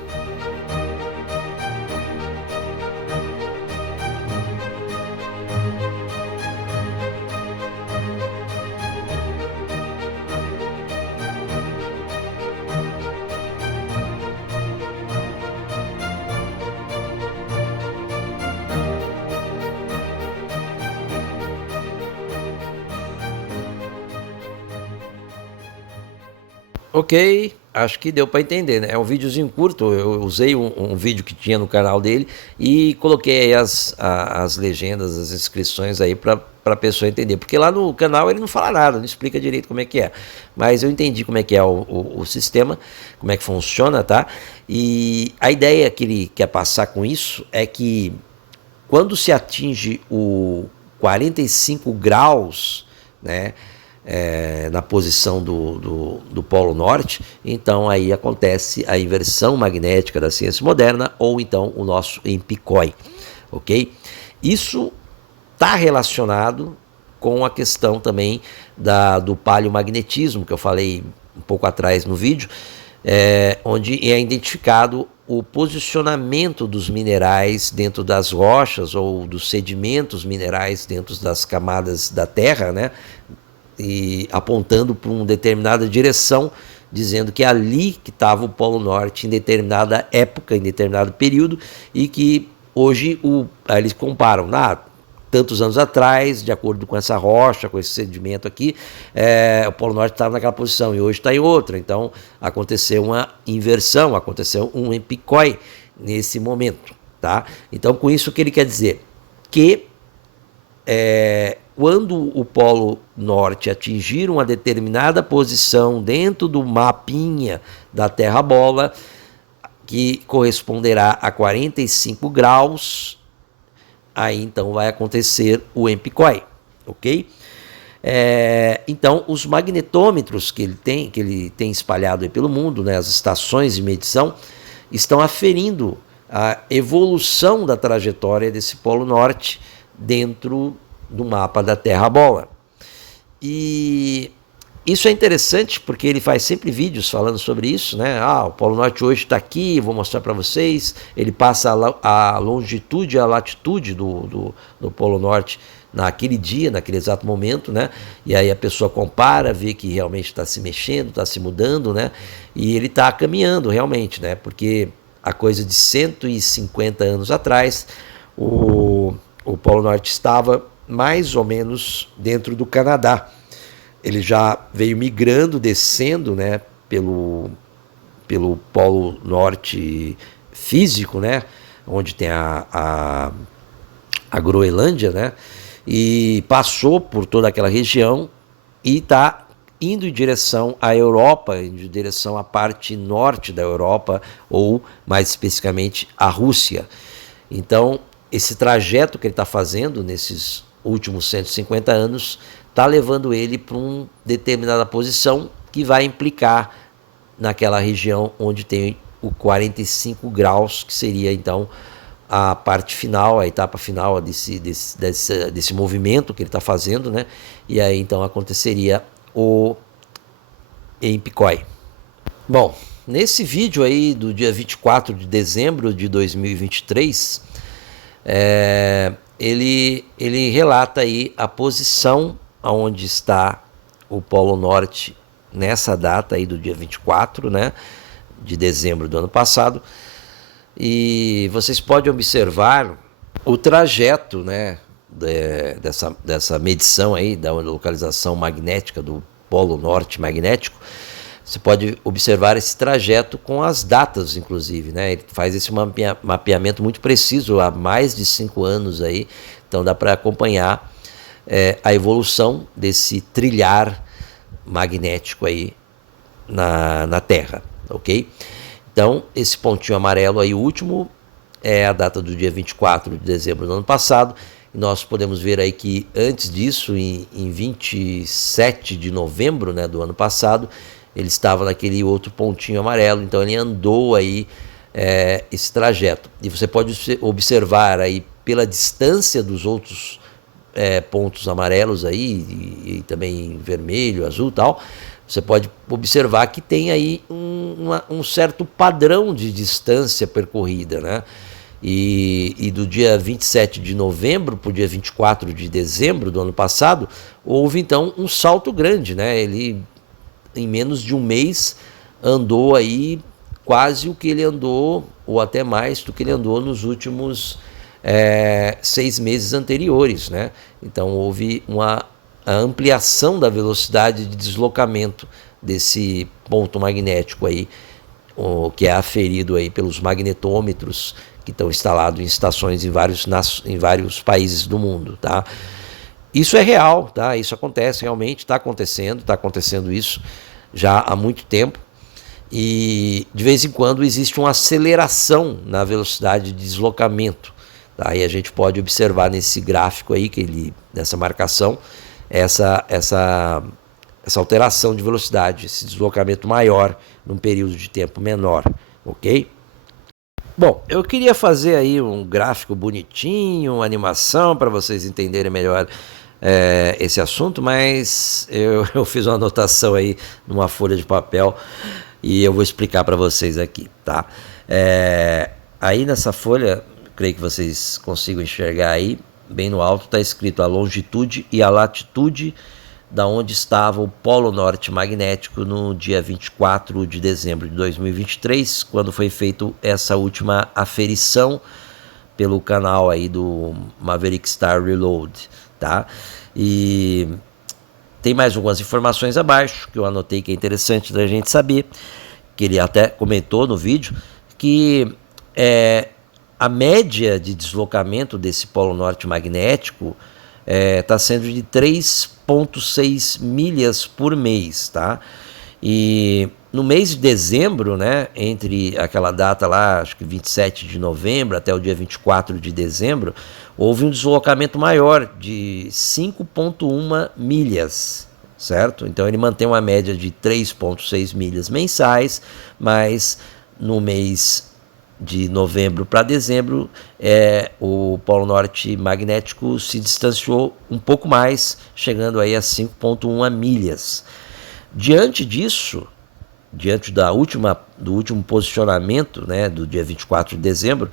Ok, acho que deu para entender, né? É um videozinho curto, eu usei um vídeo que tinha no canal dele e coloquei aí as legendas, as inscrições aí para a pessoa entender, porque lá no canal ele não fala nada, não explica direito como é que é, mas eu entendi como é que é o sistema, como é que funciona, tá? E a ideia que ele quer passar com isso é que quando se atinge o 45 graus, né, na posição do Polo Norte, então aí acontece a inversão magnética da ciência moderna, ou então o nosso EMPCOI, ok? Isso está relacionado com a questão também do paleomagnetismo, que eu falei um pouco atrás no vídeo, onde é identificado o posicionamento dos minerais dentro das rochas ou dos sedimentos minerais dentro das camadas da Terra, né? E apontando para uma determinada direção, dizendo que é ali que estava o Polo Norte em determinada época, em determinado período, e que hoje eles comparam, tantos anos atrás, de acordo com essa rocha, com esse sedimento aqui, o Polo Norte estava naquela posição e hoje está em outra. Então aconteceu uma inversão, aconteceu um EMPCOI nesse momento, tá? Então com isso o que ele quer dizer? Que quando o Polo Norte atingir uma determinada posição dentro do mapinha da Terra-bola, que corresponderá a 45 graus, aí então vai acontecer o EMPCOI, ok? Então, os magnetômetros que ele tem espalhado aí pelo mundo, né, as estações de medição, estão aferindo a evolução da trajetória desse Polo Norte dentro do mapa da Terra-bola. E isso é interessante porque ele faz sempre vídeos falando sobre isso, né? O Polo Norte hoje está aqui, vou mostrar para vocês. Ele passa a longitude e a latitude do Polo Norte naquele dia, naquele exato momento, né? E aí a pessoa compara, vê que realmente está se mexendo, está se mudando, né? E ele está caminhando realmente, né? Porque há coisa de 150 anos atrás, o Polo Norte estava mais ou menos dentro do Canadá. Ele já veio migrando, descendo, né, pelo Polo Norte físico, né, onde tem a Groenlândia, né, e passou por toda aquela região e está indo em direção à Europa, em direção à parte norte da Europa, ou mais especificamente à Rússia. Então, esse trajeto que ele está fazendo nesses últimos 150 anos está levando ele para uma determinada posição que vai implicar naquela região onde tem o 45 graus, que seria então a parte final, a etapa final desse movimento que ele está fazendo, né? E aí então aconteceria o Epicói. Bom, nesse vídeo aí do dia 24 de dezembro de 2023, ele relata aí a posição onde está o Polo Norte nessa data aí do dia 24, né, de dezembro do ano passado. E vocês podem observar o trajeto, né, dessa medição aí da localização magnética do Polo Norte magnético. Você pode observar esse trajeto com as datas, inclusive, né? Ele faz esse mapeamento muito preciso há mais de 5 anos aí, então dá para acompanhar a evolução desse trilhar magnético aí na Terra, ok? Então, esse pontinho amarelo aí, o último, é a data do dia 24 de dezembro do ano passado. E nós podemos ver aí que antes disso, em 27 de novembro, né, do ano passado, ele estava naquele outro pontinho amarelo. Então, ele andou aí esse trajeto. E você pode observar aí pela distância dos outros pontos amarelos aí, e também vermelho, azul e tal, você pode observar que tem aí um certo padrão de distância percorrida, né? E do dia 27 de novembro para o dia 24 de dezembro do ano passado, houve então um salto grande, né? Ele, em menos de um mês, andou aí quase o que ele andou, ou até mais do que ele andou nos últimos 6 meses anteriores, né? Então houve a ampliação da velocidade de deslocamento desse ponto magnético aí, que é aferido aí pelos magnetômetros que estão instalados em estações em vários países do mundo, tá? Isso é real, tá? Isso acontece realmente, está acontecendo isso já há muito tempo, e de vez em quando existe uma aceleração na velocidade de deslocamento, tá? E a gente pode observar nesse gráfico aí, nessa marcação, essa alteração de velocidade, esse deslocamento maior num período de tempo menor, ok? Bom, eu queria fazer aí um gráfico bonitinho, uma animação para vocês entenderem melhor esse assunto, mas eu fiz uma anotação aí numa folha de papel e eu vou explicar para vocês aqui, tá? Aí nessa folha, creio que vocês consigam enxergar aí, bem no alto está escrito a longitude e a latitude da onde estava o Polo Norte magnético no dia 24 de dezembro de 2023, quando foi feita essa última aferição pelo canal aí do Maverick Star Reload, tá? E tem mais algumas informações abaixo que eu anotei que é interessante da gente saber, que ele até comentou no vídeo, que a média de deslocamento desse Polo Norte magnético está sendo de 3,6 milhas por mês, tá? E no mês de dezembro, né, entre aquela data lá, acho que 27 de novembro até o dia 24 de dezembro, houve um deslocamento maior de 5,1 milhas, certo? Então ele mantém uma média de 3,6 milhas mensais, mas no mês de novembro para dezembro, o Polo Norte magnético se distanciou um pouco mais, chegando aí a 5,1 milhas. Diante disso, diante do último posicionamento, né, do dia 24 de dezembro,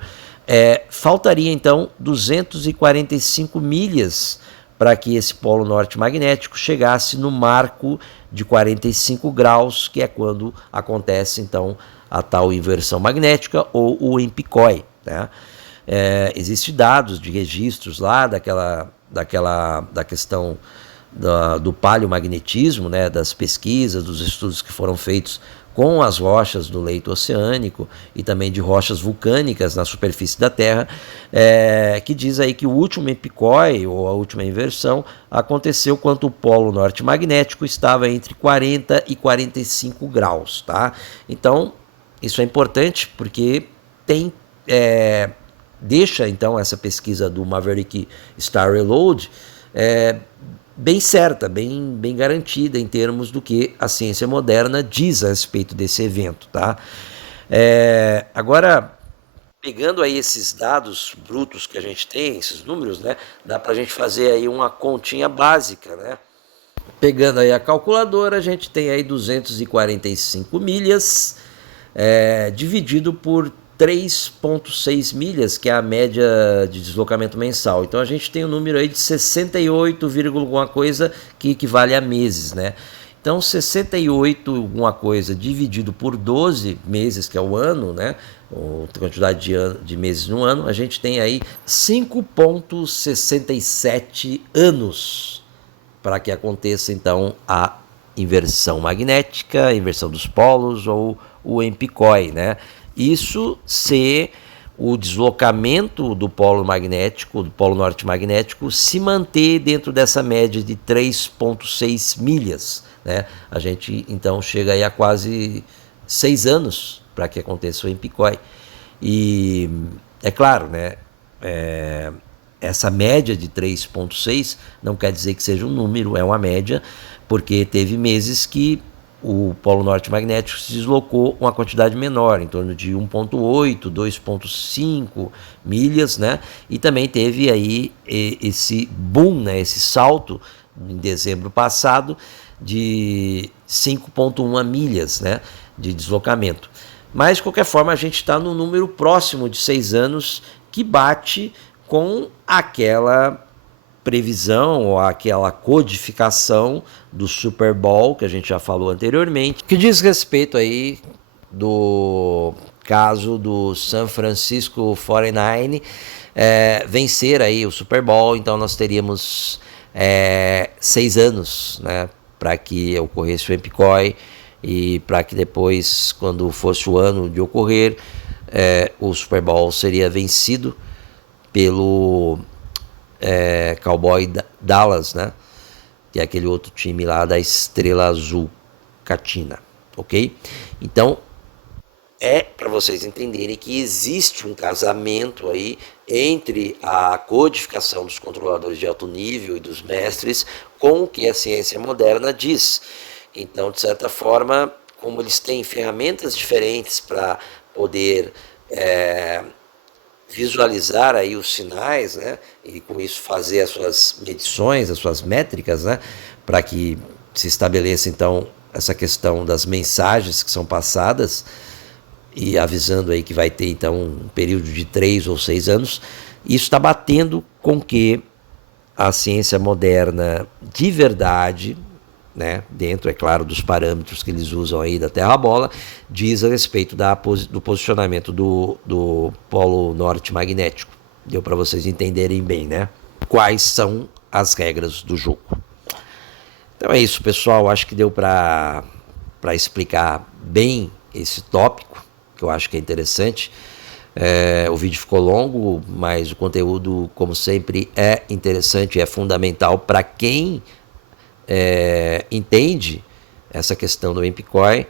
faltaria então 245 milhas para que esse Polo Norte magnético chegasse no marco de 45 graus, que é quando acontece então a tal inversão magnética ou o EMPCOI, né? Existem dados de registros lá da questão do paleomagnetismo, né, das pesquisas, dos estudos que foram feitos com as rochas do leito oceânico e também de rochas vulcânicas na superfície da Terra, que diz aí que o último EMPCOI, ou a última inversão, aconteceu quando o polo norte magnético estava entre 40 e 45 graus, tá? Então, isso é importante porque deixa então essa pesquisa do Maverick Star Reload bem certa, bem garantida em termos do que a ciência moderna diz a respeito desse evento, tá? Agora, pegando aí esses dados brutos que a gente tem, esses números, né, dá para a gente fazer aí uma continha básica, né? Pegando aí a calculadora, a gente tem aí 245 milhas dividido por 3,6 milhas, que é a média de deslocamento mensal. Então a gente tem um número aí de 68, alguma coisa, que equivale a meses, né? Então 68 alguma coisa dividido por 12 meses, que é o ano, né? A quantidade de meses no ano, a gente tem aí 5,67 anos para que aconteça então a inversão magnética, a inversão dos polos ou o EMPCOI, né? Isso se o deslocamento do polo magnético, do polo norte magnético, se manter dentro dessa média de 3,6 milhas, né? A gente então chega aí a quase 6 anos para que aconteça o EMPCOI. E é claro, né? Essa média de 3,6 não quer dizer que seja um número, é uma média, porque teve meses que o polo norte magnético se deslocou uma quantidade menor, em torno de 1,8, 2,5 milhas, né? E também teve aí esse boom, né? Esse salto em dezembro passado de 5,1 milhas, né? De deslocamento. Mas, de qualquer forma, a gente está no número próximo de 6 anos que bate com aquela previsão ou aquela codificação do Super Bowl que a gente já falou anteriormente, que diz respeito aí do caso do San Francisco 49 vencer aí o Super Bowl. Então nós teríamos 6 anos, né, para que ocorresse o EMPCOI e para que depois, quando fosse o ano de ocorrer, o Super Bowl seria vencido pelo Cowboy Dallas, né? Que é aquele outro time lá da Estrela Azul Catina, ok? Então, para vocês entenderem que existe um casamento aí entre a codificação dos controladores de alto nível e dos mestres com o que a ciência moderna diz. Então, de certa forma, como eles têm ferramentas diferentes para poder visualizar aí os sinais, né, e com isso fazer as suas medições, as suas métricas, né, para que se estabeleça então essa questão das mensagens que são passadas e avisando aí que vai ter então um período de 3 ou 6 anos. Isso está batendo com que a ciência moderna de verdade, né, dentro, é claro, dos parâmetros que eles usam aí da Terra-bola, diz a respeito do posicionamento do polo norte magnético. Deu para vocês entenderem bem, né? Quais são as regras do jogo. Então é isso, pessoal. Acho que deu para explicar bem esse tópico, que eu acho que é interessante. O vídeo ficou longo, mas o conteúdo, como sempre, é interessante, é fundamental para quem entende essa questão do EMPCOI,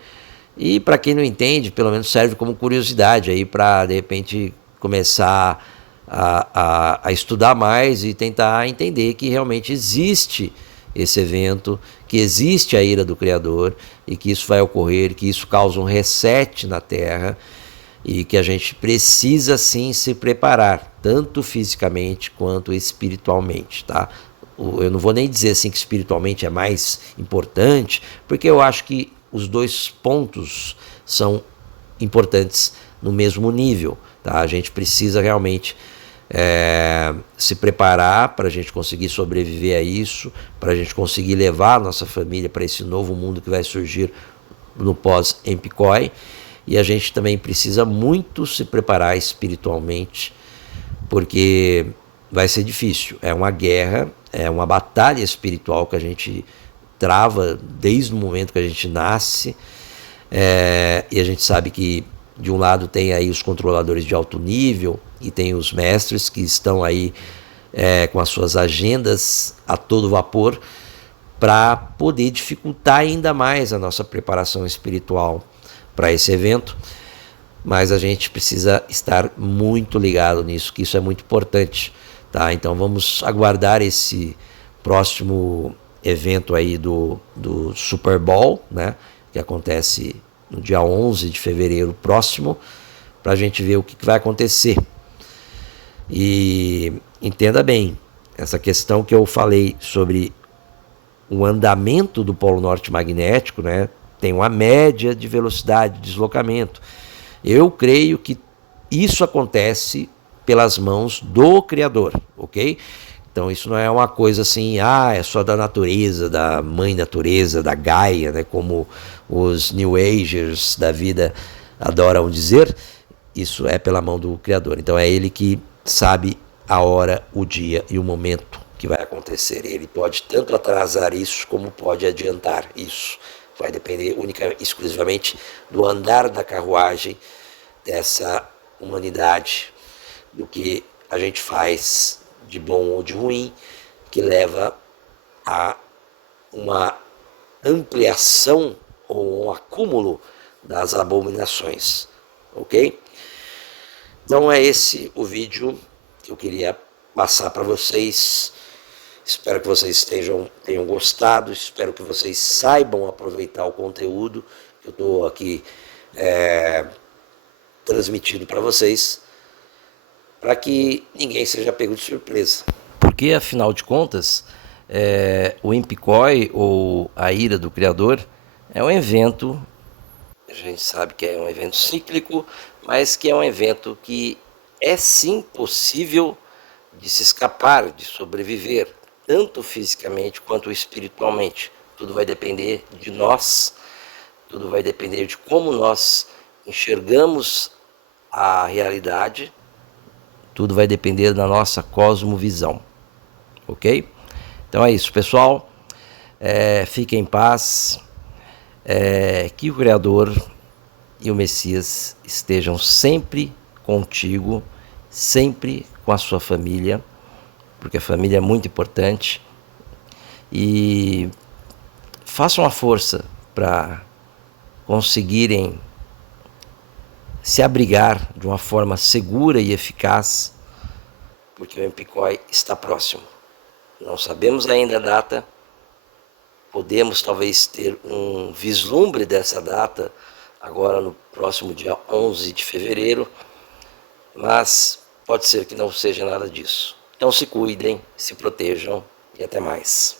e para quem não entende, pelo menos serve como curiosidade aí para de repente começar a estudar mais e tentar entender que realmente existe esse evento, que existe a ira do Criador e que isso vai ocorrer, que isso causa um reset na Terra e que a gente precisa sim se preparar, tanto fisicamente quanto espiritualmente, tá? Eu não vou nem dizer assim que espiritualmente é mais importante, porque eu acho que os dois pontos são importantes no mesmo nível, tá? A gente precisa realmente se preparar para a gente conseguir sobreviver a isso, para a gente conseguir levar a nossa família para esse novo mundo que vai surgir no pós-EMPCOI. e a gente também precisa muito se preparar espiritualmente, porque vai ser difícil. É uma guerra, é uma batalha espiritual que a gente trava desde o momento que a gente nasce, e a gente sabe que de um lado tem aí os controladores de alto nível e tem os mestres que estão aí com as suas agendas a todo vapor para poder dificultar ainda mais a nossa preparação espiritual para esse evento. Mas a gente precisa estar muito ligado nisso, que isso é muito importante, tá? Então vamos aguardar esse próximo evento aí do Super Bowl, né? Que acontece no dia 11 de fevereiro próximo, para a gente ver o que vai acontecer. E entenda bem, essa questão que eu falei sobre o andamento do Polo Norte magnético, né? Tem uma média de velocidade de deslocamento. Eu creio que isso acontece pelas mãos do Criador, ok? Então isso não é uma coisa assim, é só da natureza, da mãe natureza, da Gaia, né? Como os New Agers da vida adoram dizer. Isso é pela mão do Criador. Então é ele que sabe a hora, o dia e o momento que vai acontecer. Ele pode tanto atrasar isso como pode adiantar isso. Vai depender única e exclusivamente do andar da carruagem dessa humanidade, do que a gente faz de bom ou de ruim, que leva a uma ampliação ou um acúmulo das abominações, ok? Então é esse o vídeo que eu queria passar para vocês. Espero que vocês tenham gostado, espero que vocês saibam aproveitar o conteúdo que eu estou aqui transmitindo para vocês, para que ninguém seja pego de surpresa. Porque, afinal de contas, o Empicói, ou a Ira do Criador, é um evento, a gente sabe que é um evento cíclico, mas que é um evento que é sim possível de se escapar, de sobreviver, tanto fisicamente quanto espiritualmente. Tudo vai depender de nós, tudo vai depender de como nós enxergamos a realidade, tudo vai depender da nossa cosmovisão, ok? Então é isso, pessoal. Fiquem em paz, que o Criador e o Messias estejam sempre contigo, sempre com a sua família, porque a família é muito importante, e façam a força para conseguirem se abrigar de uma forma segura e eficaz, porque o Empicói está próximo. Não sabemos ainda a data, podemos talvez ter um vislumbre dessa data agora no próximo dia 11 de fevereiro, mas pode ser que não seja nada disso. Então se cuidem, se protejam e até mais.